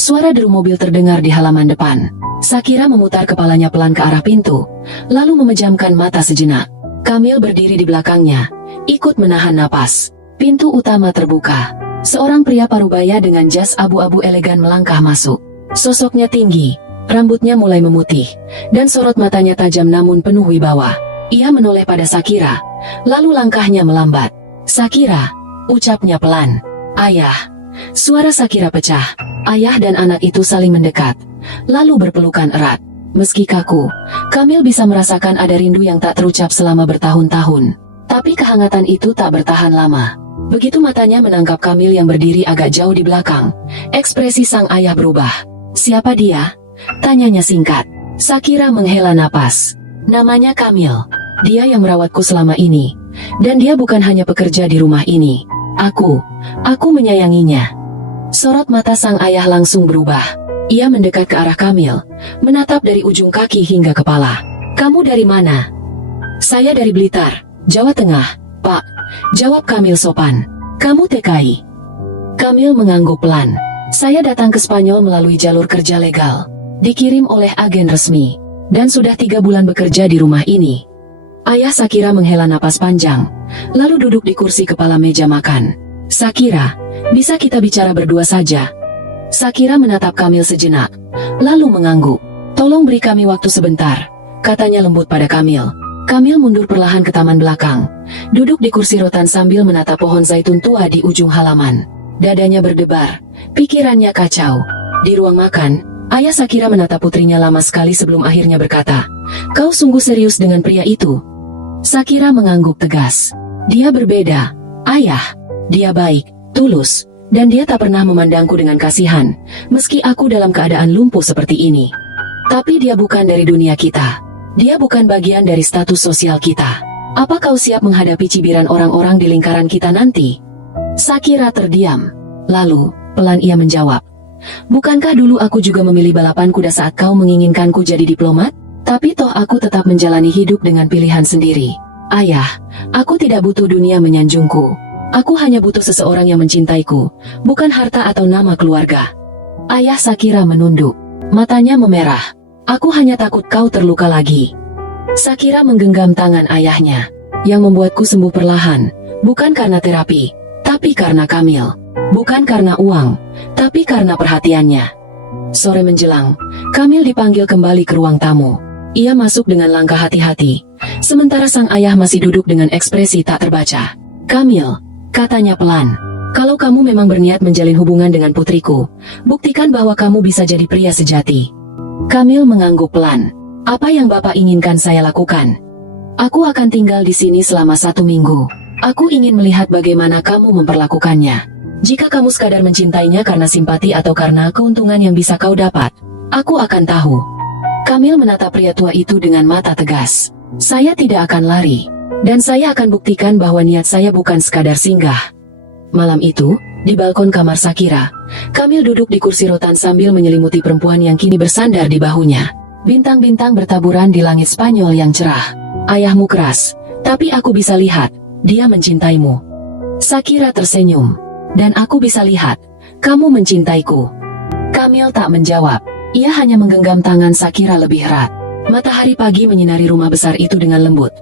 suara deru mobil terdengar di halaman depan. Shakira memutar kepalanya pelan ke arah pintu, lalu memejamkan mata sejenak. Kamil berdiri di belakangnya, ikut menahan napas. Pintu utama terbuka. Seorang pria parubaya dengan jas abu-abu elegan melangkah masuk. Sosoknya tinggi, rambutnya mulai memutih, dan sorot matanya tajam namun penuh wibawa. Ia menoleh pada Shakira, lalu langkahnya melambat. "Shakira," ucapnya pelan. "Ayah." Suara Shakira pecah. Ayah dan anak itu saling mendekat, lalu berpelukan erat. Meski kaku, Kamil bisa merasakan ada rindu yang tak terucap selama bertahun-tahun. Tapi kehangatan itu tak bertahan lama. Begitu matanya menangkap Kamil yang berdiri agak jauh di belakang, ekspresi sang ayah berubah. "Siapa dia?" tanyanya singkat. Shakira menghela napas. "Namanya Kamil. Dia yang merawatku selama ini. Dan dia bukan hanya pekerja di rumah ini. Aku menyayanginya." Sorot mata sang ayah langsung berubah. Ia mendekat ke arah Kamil, menatap dari ujung kaki hingga kepala. "Kamu dari mana?" "Saya dari Blitar, Jawa Tengah, Pak," jawab Kamil sopan. "Kamu TKI?" Kamil mengangguk pelan. "Saya datang ke Spanyol melalui jalur kerja legal. Dikirim oleh agen resmi. Dan sudah 3 bulan bekerja di rumah ini." Ayah Shakira menghela napas panjang, lalu duduk di kursi kepala meja makan. "Shakira, bisa kita bicara berdua saja?" Shakira menatap Kamil sejenak, lalu mengangguk. "Tolong beri kami waktu sebentar," katanya lembut pada Kamil. Kamil mundur perlahan ke taman belakang, duduk di kursi rotan sambil menatap pohon zaitun tua di ujung halaman. Dadanya berdebar, pikirannya kacau. Di ruang makan, Ayah Sakira menatap putrinya lama sekali sebelum akhirnya berkata, "Kau sungguh serius dengan pria itu?" Sakira mengangguk tegas. "Dia berbeda, Ayah. Dia baik, tulus, dan dia tak pernah memandangku dengan kasihan, meski aku dalam keadaan lumpuh seperti ini. Tapi dia bukan dari dunia kita. Dia bukan bagian dari status sosial kita. Apa kau siap menghadapi cibiran orang-orang di lingkaran kita nanti?" Sakira terdiam. Lalu, pelan ia menjawab, "Bukankah dulu aku juga memilih balapan kuda saat kau menginginkanku jadi diplomat? Tapi toh aku tetap menjalani hidup dengan pilihan sendiri. Ayah, aku tidak butuh dunia menyanjungku. Aku hanya butuh seseorang yang mencintaiku, bukan harta atau nama keluarga." Ayah Sakira menunduk. Matanya memerah. "Aku hanya takut kau terluka lagi." Sakira menggenggam tangan ayahnya. "Yang membuatku sembuh perlahan, bukan karena terapi, tapi karena Kamil. Bukan karena uang, tapi karena perhatiannya." Sore menjelang, Kamil dipanggil kembali ke ruang tamu. Ia masuk dengan langkah hati-hati, sementara sang ayah masih duduk dengan ekspresi tak terbaca. "Kamil," katanya pelan, "kalau kamu memang berniat menjalin hubungan dengan putriku, buktikan bahwa kamu bisa jadi pria sejati." Kamil mengangguk pelan. "Apa yang Bapak inginkan saya lakukan?" "Aku akan tinggal di sini selama 1 minggu. Aku ingin melihat bagaimana kamu memperlakukannya. Jika kamu sekadar mencintainya karena simpati atau karena keuntungan yang bisa kau dapat, aku akan tahu." Kamil menatap pria tua itu dengan mata tegas. "Saya tidak akan lari, dan saya akan buktikan bahwa niat saya bukan sekadar singgah." Malam itu, di balkon kamar Sakira, Kamil duduk di kursi rotan sambil menyelimuti perempuan yang kini bersandar di bahunya. Bintang-bintang bertaburan di langit Spanyol yang cerah. "Ayahmu keras, tapi aku bisa lihat, dia mencintaimu." Sakira tersenyum. "Dan aku bisa lihat, kamu mencintaiku." Kamil tak menjawab. Ia hanya menggenggam tangan Sakira lebih erat. Matahari pagi menyinari rumah besar itu dengan lembut.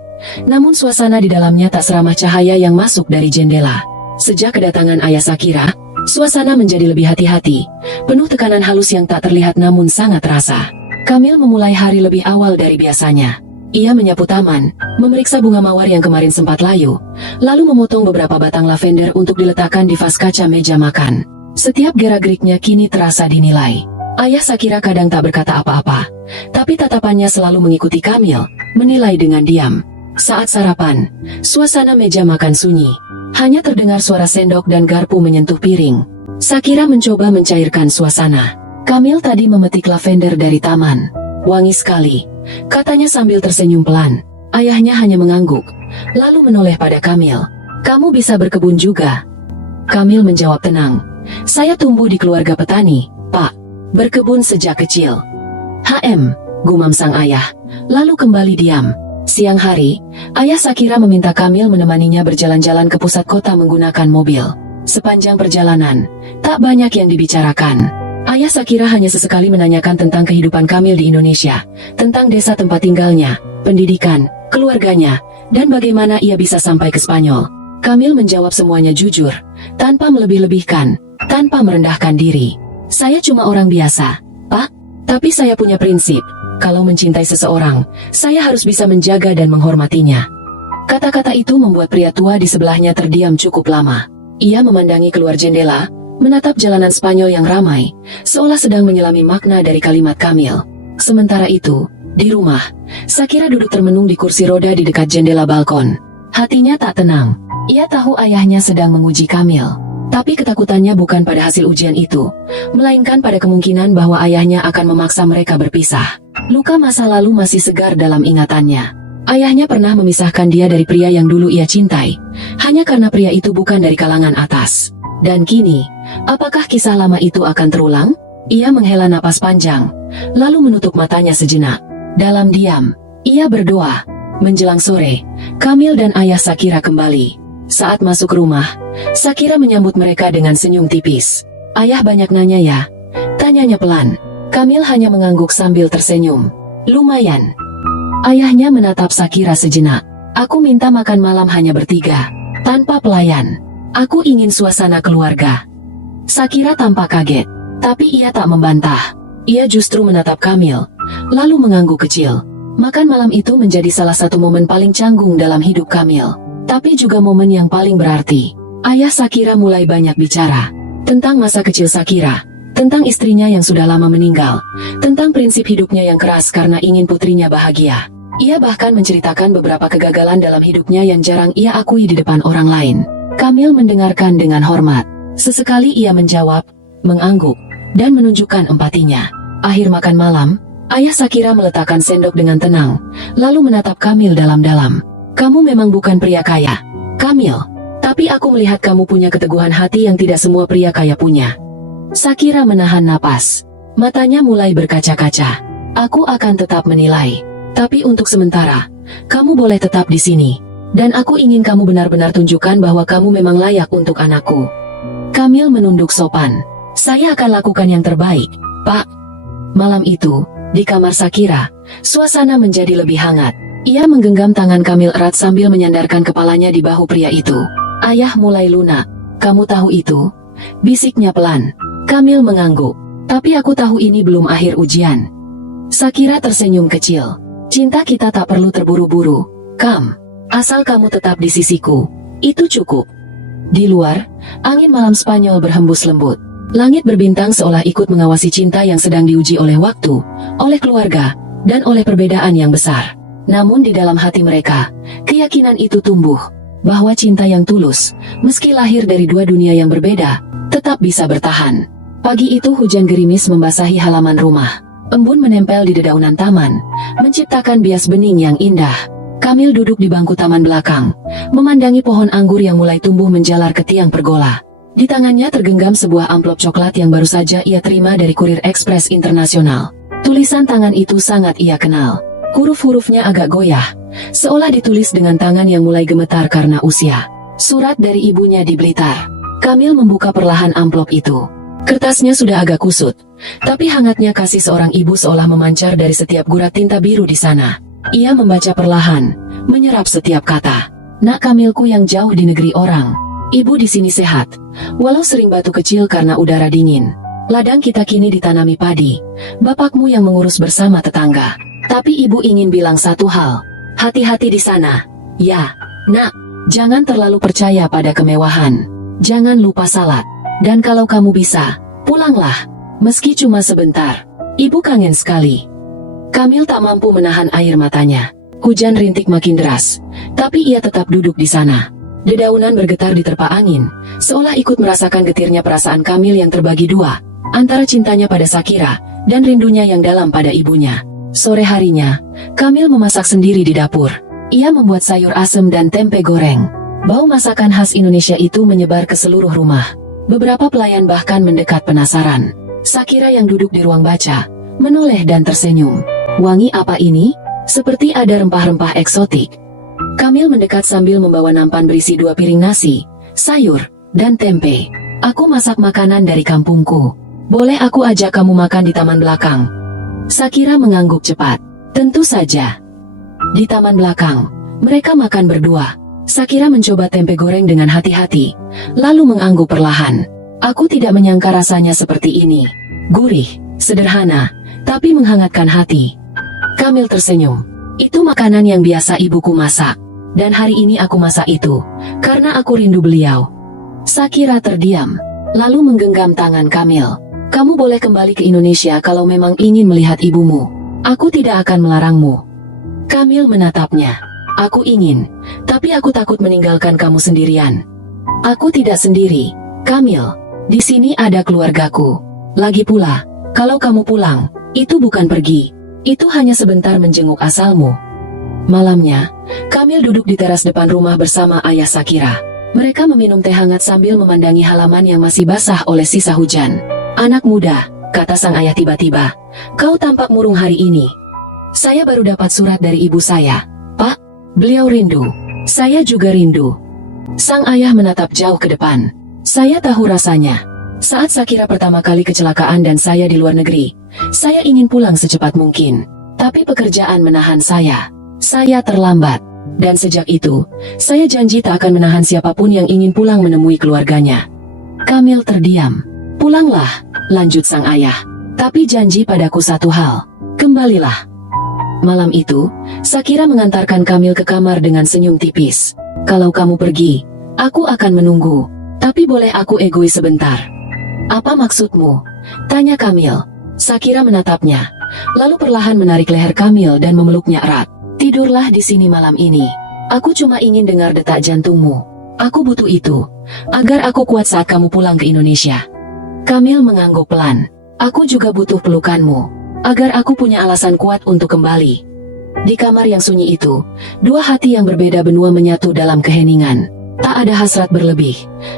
Namun suasana di dalamnya tak seramah cahaya yang masuk dari jendela. Sejak kedatangan ayah Sakira, suasana menjadi lebih hati-hati, penuh tekanan halus yang tak terlihat namun sangat terasa. Kamil memulai hari lebih awal dari biasanya. Ia menyapu taman, memeriksa bunga mawar yang kemarin sempat layu, lalu memotong beberapa batang lavender untuk diletakkan di vas kaca meja makan. Setiap gerak-geriknya kini terasa dinilai. Ayah Sakira kadang tak berkata apa-apa, tapi tatapannya selalu mengikuti Kamil, menilai dengan diam. Saat sarapan, suasana meja makan sunyi. Hanya terdengar suara sendok dan garpu menyentuh piring. Sakira mencoba mencairkan suasana. Kamil tadi memetik lavender dari taman. "Wangi sekali," katanya sambil tersenyum pelan. Ayahnya hanya mengangguk, lalu menoleh pada Kamil. "Kamu bisa berkebun juga?" Kamil menjawab tenang. "Saya tumbuh di keluarga petani, Pak. Berkebun sejak kecil." Gumam sang ayah, lalu kembali diam. Siang hari, ayah Sakira meminta Kamil menemaninya berjalan-jalan ke pusat kota menggunakan mobil. Sepanjang perjalanan, tak banyak yang dibicarakan. Ayah Sakira hanya sesekali menanyakan tentang kehidupan Kamil di Indonesia, tentang desa tempat tinggalnya, pendidikan, keluarganya, dan bagaimana ia bisa sampai ke Spanyol. Kamil menjawab semuanya jujur, tanpa melebih-lebihkan, tanpa merendahkan diri. "Saya cuma orang biasa, Pak, tapi saya punya prinsip. Kalau mencintai seseorang, saya harus bisa menjaga dan menghormatinya." Kata-kata itu membuat pria tua di sebelahnya terdiam cukup lama. Ia memandangi keluar jendela, menatap jalanan Spanyol yang ramai, seolah sedang menyelami makna dari kalimat Kamil. Sementara itu, di rumah, Sakira duduk termenung di kursi roda di dekat jendela balkon. Hatinya tak tenang. Ia tahu ayahnya sedang menguji Kamil. Tapi ketakutannya bukan pada hasil ujian itu, melainkan pada kemungkinan bahwa ayahnya akan memaksa mereka berpisah. Luka masa lalu masih segar dalam ingatannya. Ayahnya pernah memisahkan dia dari pria yang dulu ia cintai, hanya karena pria itu bukan dari kalangan atas. Dan kini, apakah kisah lama itu akan terulang? Ia menghela napas panjang, lalu menutup matanya sejenak. Dalam diam, ia berdoa. Menjelang sore, Kamil dan ayah Sakira kembali. Saat masuk rumah, Sakira menyambut mereka dengan senyum tipis. "Ayah banyak nanya ya?" tanyanya pelan. Kamil hanya mengangguk sambil tersenyum. "Lumayan." Ayahnya menatap Sakira sejenak. "Aku minta makan malam hanya bertiga, tanpa pelayan. Aku ingin suasana keluarga." Sakira tampak kaget, tapi ia tak membantah. Ia justru menatap Kamil, lalu mengangguk kecil. Makan malam itu menjadi salah satu momen paling canggung dalam hidup Kamil, tapi juga momen yang paling berarti. Ayah Sakira mulai banyak bicara tentang masa kecil Sakira, tentang istrinya yang sudah lama meninggal, tentang prinsip hidupnya yang keras karena ingin putrinya bahagia. Ia bahkan menceritakan beberapa kegagalan dalam hidupnya yang jarang ia akui di depan orang lain. Kamil mendengarkan dengan hormat. Sesekali ia menjawab, mengangguk, dan menunjukkan empatinya. Akhir makan malam, ayah Shakira meletakkan sendok dengan tenang, lalu menatap Kamil dalam-dalam. Kamu memang bukan pria kaya, Kamil. Tapi aku melihat kamu punya keteguhan hati yang tidak semua pria kaya punya. Shakira menahan napas. Matanya mulai berkaca-kaca. Aku akan tetap menilai. Tapi untuk sementara, kamu boleh tetap di sini. Dan aku ingin kamu benar-benar tunjukkan bahwa kamu memang layak untuk anakku. Kamil menunduk sopan. Saya akan lakukan yang terbaik, Pak. Malam itu, di kamar Shakira, suasana menjadi lebih hangat. Ia menggenggam tangan Kamil erat sambil menyandarkan kepalanya di bahu pria itu. Ayah mulai lunak. Kamu tahu itu? Bisiknya pelan. Kamil mengangguk. Tapi aku tahu ini belum akhir ujian. Shakira tersenyum kecil. Cinta kita tak perlu terburu-buru, Kam. Asal kamu tetap di sisiku, itu cukup. Di luar, angin malam Spanyol berhembus lembut. Langit berbintang seolah ikut mengawasi cinta yang sedang diuji oleh waktu, oleh keluarga, dan oleh perbedaan yang besar. Namun di dalam hati mereka, keyakinan itu tumbuh, bahwa cinta yang tulus, meski lahir dari dua dunia yang berbeda, tetap bisa bertahan. Pagi itu hujan gerimis membasahi halaman rumah. Embun menempel di dedaunan taman, menciptakan bias bening yang indah. Kamil duduk di bangku taman belakang, memandangi pohon anggur yang mulai tumbuh menjalar ke tiang pergola. Di tangannya tergenggam sebuah amplop coklat yang baru saja ia terima dari kurir ekspres internasional. Tulisan tangan itu sangat ia kenal. Huruf-hurufnya agak goyah, seolah ditulis dengan tangan yang mulai gemetar karena usia. Surat dari ibunya di Blitar. Kamil membuka perlahan amplop itu. Kertasnya sudah agak kusut, tapi hangatnya kasih seorang ibu seolah memancar dari setiap gurat tinta biru di sana. Ia membaca perlahan, menyerap setiap kata. Nak Kamilku yang jauh di negeri orang, ibu di sini sehat, walau sering batu kecil karena udara dingin. Ladang kita kini ditanami padi, bapakmu yang mengurus bersama tetangga. Tapi ibu ingin bilang satu hal, hati-hati di sana. Ya, nak, jangan terlalu percaya pada kemewahan. Jangan lupa salat. Dan kalau kamu bisa, pulanglah, meski cuma sebentar. Ibu kangen sekali. Kamil tak mampu menahan air matanya. Hujan rintik makin deras, tapi ia tetap duduk di sana. Dedaunan bergetar diterpa angin, seolah ikut merasakan getirnya perasaan Kamil yang terbagi dua, antara cintanya pada Shakira, dan rindunya yang dalam pada ibunya. Sore harinya, Kamil memasak sendiri di dapur. Ia membuat sayur asem dan tempe goreng. Bau masakan khas Indonesia itu menyebar ke seluruh rumah. Beberapa pelayan bahkan mendekat penasaran. Shakira yang duduk di ruang baca, menoleh dan tersenyum. Wangi apa ini? Seperti ada rempah-rempah eksotik. Kamil mendekat sambil membawa nampan berisi 2 piring nasi, sayur, dan tempe. Aku masak makanan dari kampungku. Boleh aku ajak kamu makan di taman belakang? Shakira mengangguk cepat. Tentu saja. Di taman belakang, mereka makan berdua. Shakira mencoba tempe goreng dengan hati-hati, lalu mengangguk perlahan. Aku tidak menyangka rasanya seperti ini. Gurih, sederhana, tapi menghangatkan hati. Kamil tersenyum. Itu makanan yang biasa ibuku masak. Dan hari ini aku masak itu, karena aku rindu beliau. Shakira terdiam, lalu menggenggam tangan Kamil. Kamu boleh kembali ke Indonesia kalau memang ingin melihat ibumu. Aku tidak akan melarangmu. Kamil menatapnya. Aku ingin, tapi aku takut meninggalkan kamu sendirian. Aku tidak sendiri, Kamil. Di sini ada keluargaku. Lagi pula, kalau kamu pulang, itu bukan pergi. Itu hanya sebentar menjenguk asalmu. Malamnya, Kamil duduk di teras depan rumah bersama ayah Shakira. Mereka meminum teh hangat sambil memandangi halaman yang masih basah oleh sisa hujan. Anak muda, kata sang ayah tiba-tiba, kau tampak murung hari ini. Saya baru dapat surat dari ibu saya, Pak. Beliau rindu. Saya juga rindu. Sang ayah menatap jauh ke depan. Saya tahu rasanya. Saat Shakira pertama kali kecelakaan dan saya di luar negeri, saya ingin pulang secepat mungkin. Tapi pekerjaan menahan saya. Saya terlambat. Dan sejak itu, saya janji tak akan menahan siapapun yang ingin pulang menemui keluarganya. Kamil terdiam. Pulanglah, lanjut sang ayah. Tapi janji padaku satu hal. Kembalilah. Malam itu, Shakira mengantarkan Kamil ke kamar dengan senyum tipis. Kalau kamu pergi, aku akan menunggu. Tapi boleh aku egois sebentar? Apa maksudmu? Tanya Kamil. Sakira menatapnya, lalu perlahan menarik leher Kamil dan memeluknya erat. Tidurlah di sini malam ini. Aku cuma ingin dengar detak jantungmu. Aku butuh itu, agar aku kuat saat kamu pulang ke Indonesia. Kamil mengangguk pelan. Aku juga butuh pelukanmu, agar aku punya alasan kuat untuk kembali. Di kamar yang sunyi itu, dua hati yang berbeda benua menyatu dalam keheningan. Tak ada hasrat berlebih,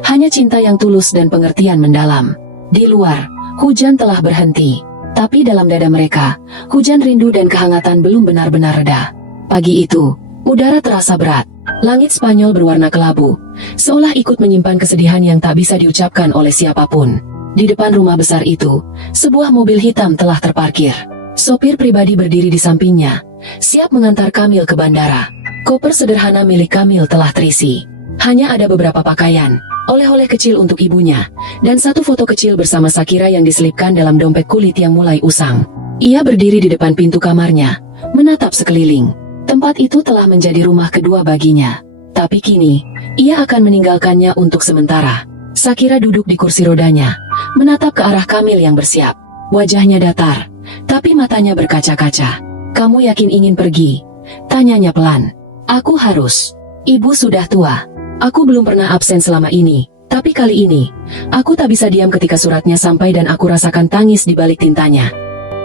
hanya cinta yang tulus dan pengertian mendalam. Di luar, hujan telah berhenti, tapi dalam dada mereka, hujan rindu dan kehangatan belum benar-benar reda. Pagi itu, udara terasa berat. Langit Spanyol berwarna kelabu, seolah ikut menyimpan kesedihan yang tak bisa diucapkan oleh siapapun. Di depan rumah besar itu, sebuah mobil hitam telah terparkir. Sopir pribadi berdiri di sampingnya, siap mengantar Kamil ke bandara. Koper sederhana milik Kamil telah terisi. Hanya ada beberapa pakaian, oleh-oleh kecil untuk ibunya, dan satu foto kecil bersama Sakira yang diselipkan dalam dompet kulit yang mulai usang. Ia berdiri di depan pintu kamarnya, menatap sekeliling. Tempat itu telah menjadi rumah kedua baginya. Tapi kini, ia akan meninggalkannya untuk sementara. Sakira duduk di kursi rodanya, menatap ke arah Kamil yang bersiap. Wajahnya datar, tapi matanya berkaca-kaca. Kamu yakin ingin pergi? Tanyanya pelan. Aku harus. Ibu sudah tua. Aku belum pernah absen selama ini. Tapi kali ini, aku tak bisa diam ketika suratnya sampai dan aku rasakan tangis di balik tintanya.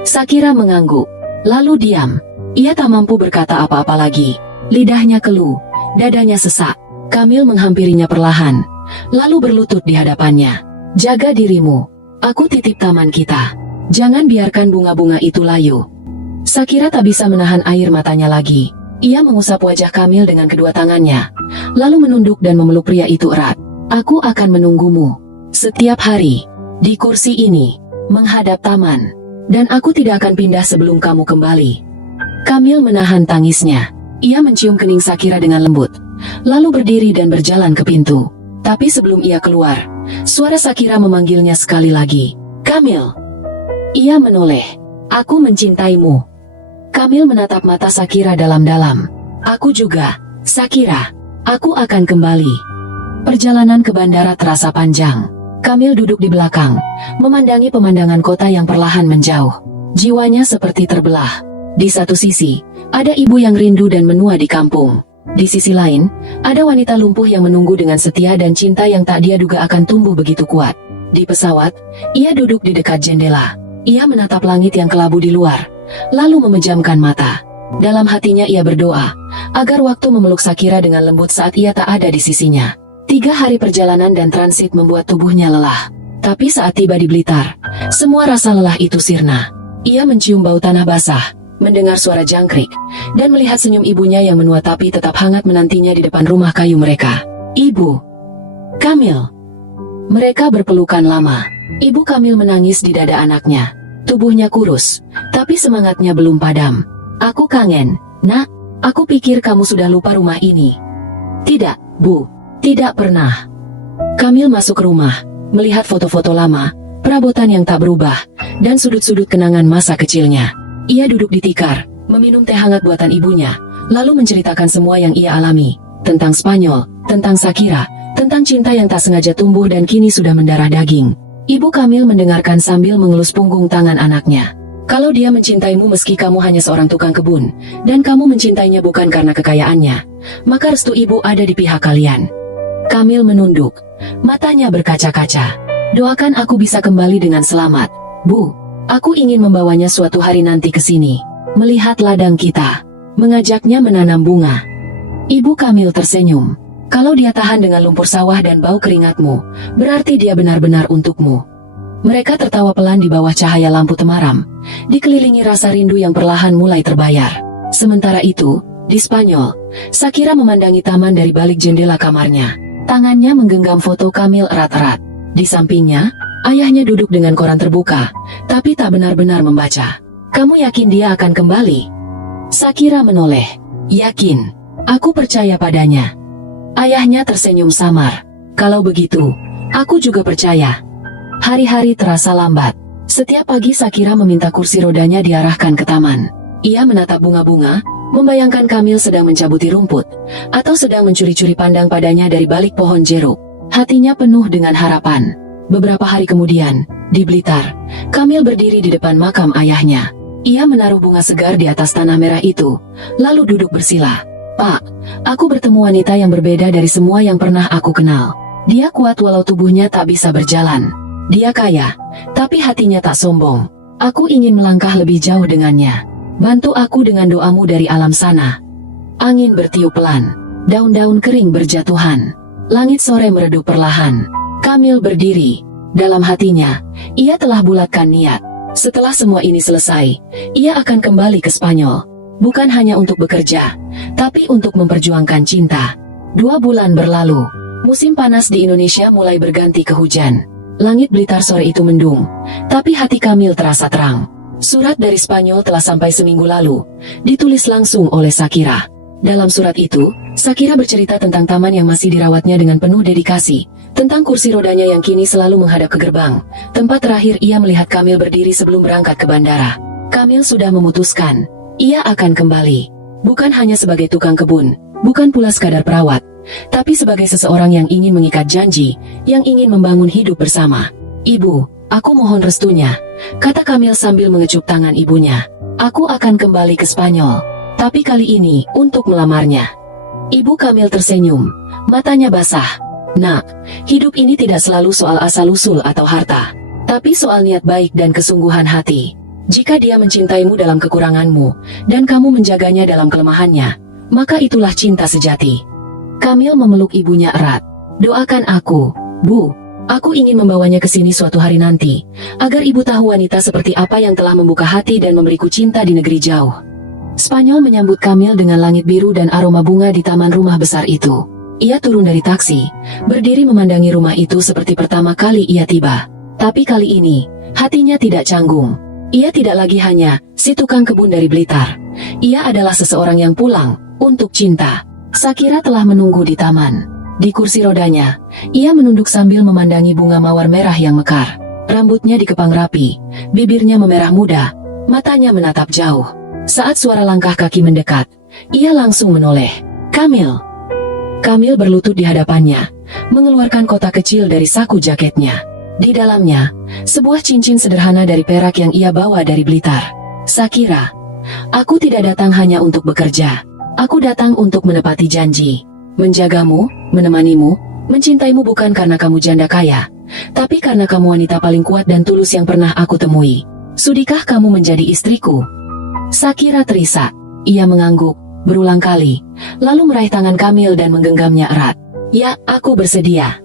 Sakira mengangguk, lalu diam. Ia tak mampu berkata apa-apa lagi. Lidahnya keluh, dadanya sesak. Kamil menghampirinya perlahan, lalu berlutut di hadapannya. Jaga dirimu. Aku titip taman kita. Jangan biarkan bunga-bunga itu layu. Sakira tak bisa menahan air matanya lagi. Ia mengusap wajah Kamil dengan kedua tangannya, lalu menunduk dan memeluk pria itu erat. Aku akan menunggumu setiap hari di kursi ini, menghadap taman, dan aku tidak akan pindah sebelum kamu kembali. Kamil menahan tangisnya. Ia mencium kening Sakira dengan lembut, lalu berdiri dan berjalan ke pintu. Tapi sebelum ia keluar, suara Sakira memanggilnya sekali lagi. Kamil. Ia menoleh. Aku mencintaimu. Kamil menatap mata Sakira dalam-dalam. Aku juga, Sakira. Aku akan kembali. Perjalanan ke bandara terasa panjang. Kamil duduk di belakang, memandangi pemandangan kota yang perlahan menjauh. Jiwanya seperti terbelah. Di satu sisi, ada ibu yang rindu dan menua di kampung. Di sisi lain, ada wanita lumpuh yang menunggu dengan setia dan cinta yang tak dia duga akan tumbuh begitu kuat. Di pesawat, ia duduk di dekat jendela. Ia menatap langit yang kelabu di luar, lalu memejamkan mata. Dalam hatinya ia berdoa, agar waktu memeluk Sakira dengan lembut saat ia tak ada di sisinya. 3 hari perjalanan dan transit membuat tubuhnya lelah. Tapi saat tiba di Blitar, semua rasa lelah itu sirna. Ia mencium bau tanah basah, mendengar suara jangkrik, dan melihat senyum ibunya yang menua tapi tetap hangat menantinya di depan rumah kayu mereka. Ibu. Kamil. Mereka berpelukan lama. Ibu Kamil menangis di dada anaknya. Tubuhnya kurus, tapi semangatnya belum padam. Aku kangen, nak. Aku pikir kamu sudah lupa rumah ini. Tidak, Bu. Tidak pernah. Kamil masuk rumah, melihat foto-foto lama, perabotan yang tak berubah, dan sudut-sudut kenangan masa kecilnya. Ia duduk di tikar, meminum teh hangat buatan ibunya, lalu menceritakan semua yang ia alami. Tentang Spanyol, tentang Sakira, tentang cinta yang tak sengaja tumbuh dan kini sudah mendarah daging. Ibu Kamil mendengarkan sambil mengelus punggung tangan anaknya. Kalau dia mencintaimu meski kamu hanya seorang tukang kebun, dan kamu mencintainya bukan karena kekayaannya, maka restu ibu ada di pihak kalian. Kamil menunduk, matanya berkaca-kaca. Doakan aku bisa kembali dengan selamat, Bu. Aku ingin membawanya suatu hari nanti ke sini, melihat ladang kita, mengajaknya menanam bunga. Ibu Kamil tersenyum. Kalau dia tahan dengan lumpur sawah dan bau keringatmu, berarti dia benar-benar untukmu. Mereka tertawa pelan di bawah cahaya lampu temaram, dikelilingi rasa rindu yang perlahan mulai terbayar. Sementara itu, di Spanyol, Sakira memandangi taman dari balik jendela kamarnya. Tangannya menggenggam foto Kamil erat-erat. Di sampingnya, ayahnya duduk dengan koran terbuka, tapi tak benar-benar membaca. Kamu yakin dia akan kembali? Sakira menoleh. Yakin. Aku percaya padanya. Ayahnya tersenyum samar. Kalau begitu, aku juga percaya. Hari-hari terasa lambat. Setiap pagi Sakira meminta kursi rodanya diarahkan ke taman. Ia menatap bunga-bunga, membayangkan Kamil sedang mencabuti rumput, atau sedang mencuri-curi pandang padanya dari balik pohon jeruk. Hatinya penuh dengan harapan. Beberapa hari kemudian, di Blitar, Kamil berdiri di depan makam ayahnya. Ia menaruh bunga segar di atas tanah merah itu, lalu duduk bersila. "Pak, aku bertemu wanita yang berbeda dari semua yang pernah aku kenal. Dia kuat walau tubuhnya tak bisa berjalan. Dia kaya, tapi hatinya tak sombong. Aku ingin melangkah lebih jauh dengannya. Bantu aku dengan doamu dari alam sana." Angin bertiup pelan, daun-daun kering berjatuhan. Langit sore meredup perlahan. Kamil berdiri. Dalam hatinya, ia telah bulatkan niat. Setelah semua ini selesai, ia akan kembali ke Spanyol. Bukan hanya untuk bekerja, tapi untuk memperjuangkan cinta. 2 bulan berlalu. Musim panas di Indonesia mulai berganti ke hujan. Langit Blitar sore itu mendung, tapi hati Kamil terasa terang. Surat dari Spanyol telah sampai seminggu lalu, ditulis langsung oleh Shakira. Dalam surat itu, Shakira bercerita tentang taman yang masih dirawatnya dengan penuh dedikasi, tentang kursi rodanya yang kini selalu menghadap ke gerbang, tempat terakhir ia melihat Kamil berdiri sebelum berangkat ke bandara. Kamil sudah memutuskan, ia akan kembali. Bukan hanya sebagai tukang kebun, bukan pula sekadar perawat, tapi sebagai seseorang yang ingin mengikat janji, yang ingin membangun hidup bersama. "Ibu, aku mohon restunya," kata Kamil sambil mengecup tangan ibunya. "Aku akan kembali ke Spanyol, tapi kali ini untuk melamarnya." Ibu Kamil tersenyum, matanya basah. "Nak, hidup ini tidak selalu soal asal-usul atau harta, tapi soal niat baik dan kesungguhan hati. Jika dia mencintaimu dalam kekuranganmu, dan kamu menjaganya dalam kelemahannya, maka itulah cinta sejati." Kamil memeluk ibunya erat. "Doakan aku, Bu. Aku ingin membawanya ke sini suatu hari nanti, agar ibu tahu wanita seperti apa yang telah membuka hati dan memberiku cinta di negeri jauh." Spanyol menyambut Kamil dengan langit biru dan aroma bunga di taman rumah besar itu. Ia turun dari taksi, berdiri memandangi rumah itu seperti pertama kali ia tiba. Tapi kali ini, hatinya tidak canggung. Ia tidak lagi hanya si tukang kebun dari Blitar. Ia adalah seseorang yang pulang untuk cinta. Shakira telah menunggu di taman. Di kursi rodanya, ia menunduk sambil memandangi bunga mawar merah yang mekar. Rambutnya dikepang rapi, bibirnya memerah muda, matanya menatap jauh. Saat suara langkah kaki mendekat, ia langsung menoleh. "Kamil." Kamil berlutut di hadapannya, mengeluarkan kotak kecil dari saku jaketnya. Di dalamnya, sebuah cincin sederhana dari perak yang ia bawa dari Blitar. "Shakira, aku tidak datang hanya untuk bekerja. Aku datang untuk menepati janji. Menjagamu, menemanimu, mencintaimu bukan karena kamu janda kaya, tapi karena kamu wanita paling kuat dan tulus yang pernah aku temui. Sudikah kamu menjadi istriku?" Shakira terisak. Ia mengangguk berulang kali, lalu meraih tangan Kamil dan menggenggamnya erat. "Ya, aku bersedia."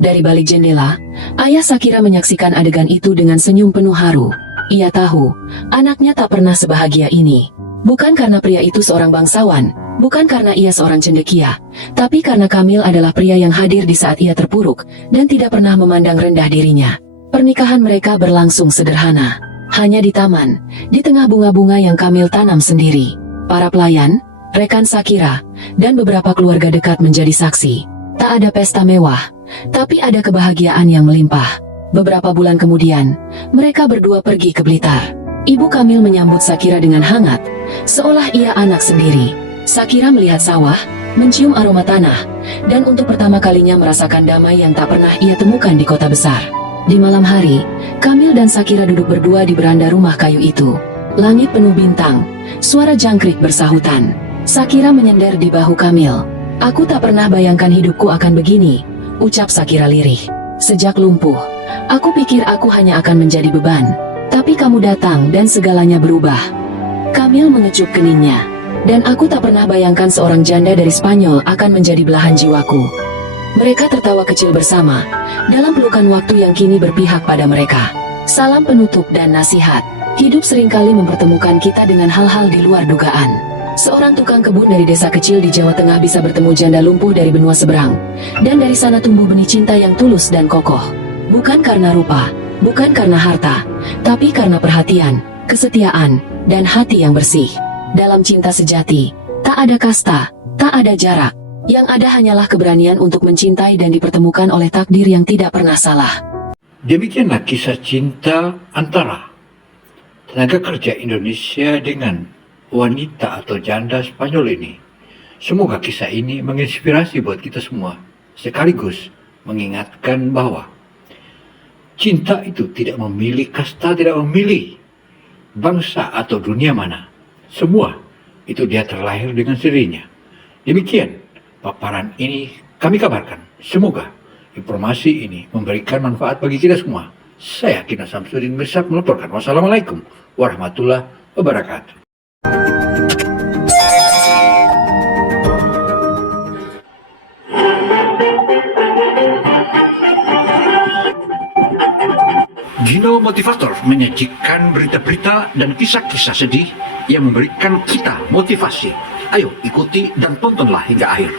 Dari balik jendela, ayah Shakira menyaksikan adegan itu dengan senyum penuh haru. Ia tahu, anaknya tak pernah sebahagia ini. Bukan karena pria itu seorang bangsawan, bukan karena ia seorang cendekia, tapi karena Kamil adalah pria yang hadir di saat ia terpuruk, dan tidak pernah memandang rendah dirinya. Pernikahan mereka berlangsung sederhana. Hanya di taman, di tengah bunga-bunga yang Kamil tanam sendiri. Para pelayan, rekan Shakira, dan beberapa keluarga dekat menjadi saksi. Tak ada pesta mewah, tapi ada kebahagiaan yang melimpah. Beberapa bulan kemudian, mereka berdua pergi ke Blitar. Ibu Kamil menyambut Shakira dengan hangat, seolah ia anak sendiri. Shakira melihat sawah, mencium aroma tanah, dan untuk pertama kalinya merasakan damai yang tak pernah ia temukan di kota besar. Di malam hari, Kamil dan Shakira duduk berdua di beranda rumah kayu itu. Langit penuh bintang, suara jangkrik bersahutan. Shakira menyender di bahu Kamil. "Aku tak pernah bayangkan hidupku akan begini," ucap Shakira lirih. "Sejak lumpuh, aku pikir aku hanya akan menjadi beban. Tapi kamu datang dan segalanya berubah." Kamil mengecup keningnya. "Dan aku tak pernah bayangkan seorang janda dari Spanyol akan menjadi belahan jiwaku." Mereka tertawa kecil bersama, dalam pelukan waktu yang kini berpihak pada mereka. Salam penutup dan nasihat. Hidup seringkali mempertemukan kita dengan hal-hal di luar dugaan. Seorang tukang kebun dari desa kecil di Jawa Tengah bisa bertemu janda lumpuh dari benua seberang. Dan dari sana tumbuh benih cinta yang tulus dan kokoh. Bukan karena rupa, bukan karena harta, tapi karena perhatian, kesetiaan, dan hati yang bersih. Dalam cinta sejati, tak ada kasta, tak ada jarak. Yang ada hanyalah keberanian untuk mencintai dan dipertemukan oleh takdir yang tidak pernah salah. Demikianlah kisah cinta antara tenaga kerja Indonesia dengan wanita atau janda Spanyol ini. Semoga kisah ini menginspirasi buat kita semua, sekaligus mengingatkan bahwa Cinta itu tidak memilih kasta, tidak memilih bangsa atau dunia mana. Semua itu dia terlahir dengan sendirinya. Demikian paparan ini kami kabarkan. Semoga informasi ini memberikan manfaat bagi kita semua. Saya Kina Samsudin Mirsak melaporkan. Wassalamualaikum warahmatullahi wabarakatuh. Gino Motivator menyajikan berita-berita dan kisah-kisah sedih yang memberikan kita motivasi. Ayo ikuti dan tontonlah hingga akhir.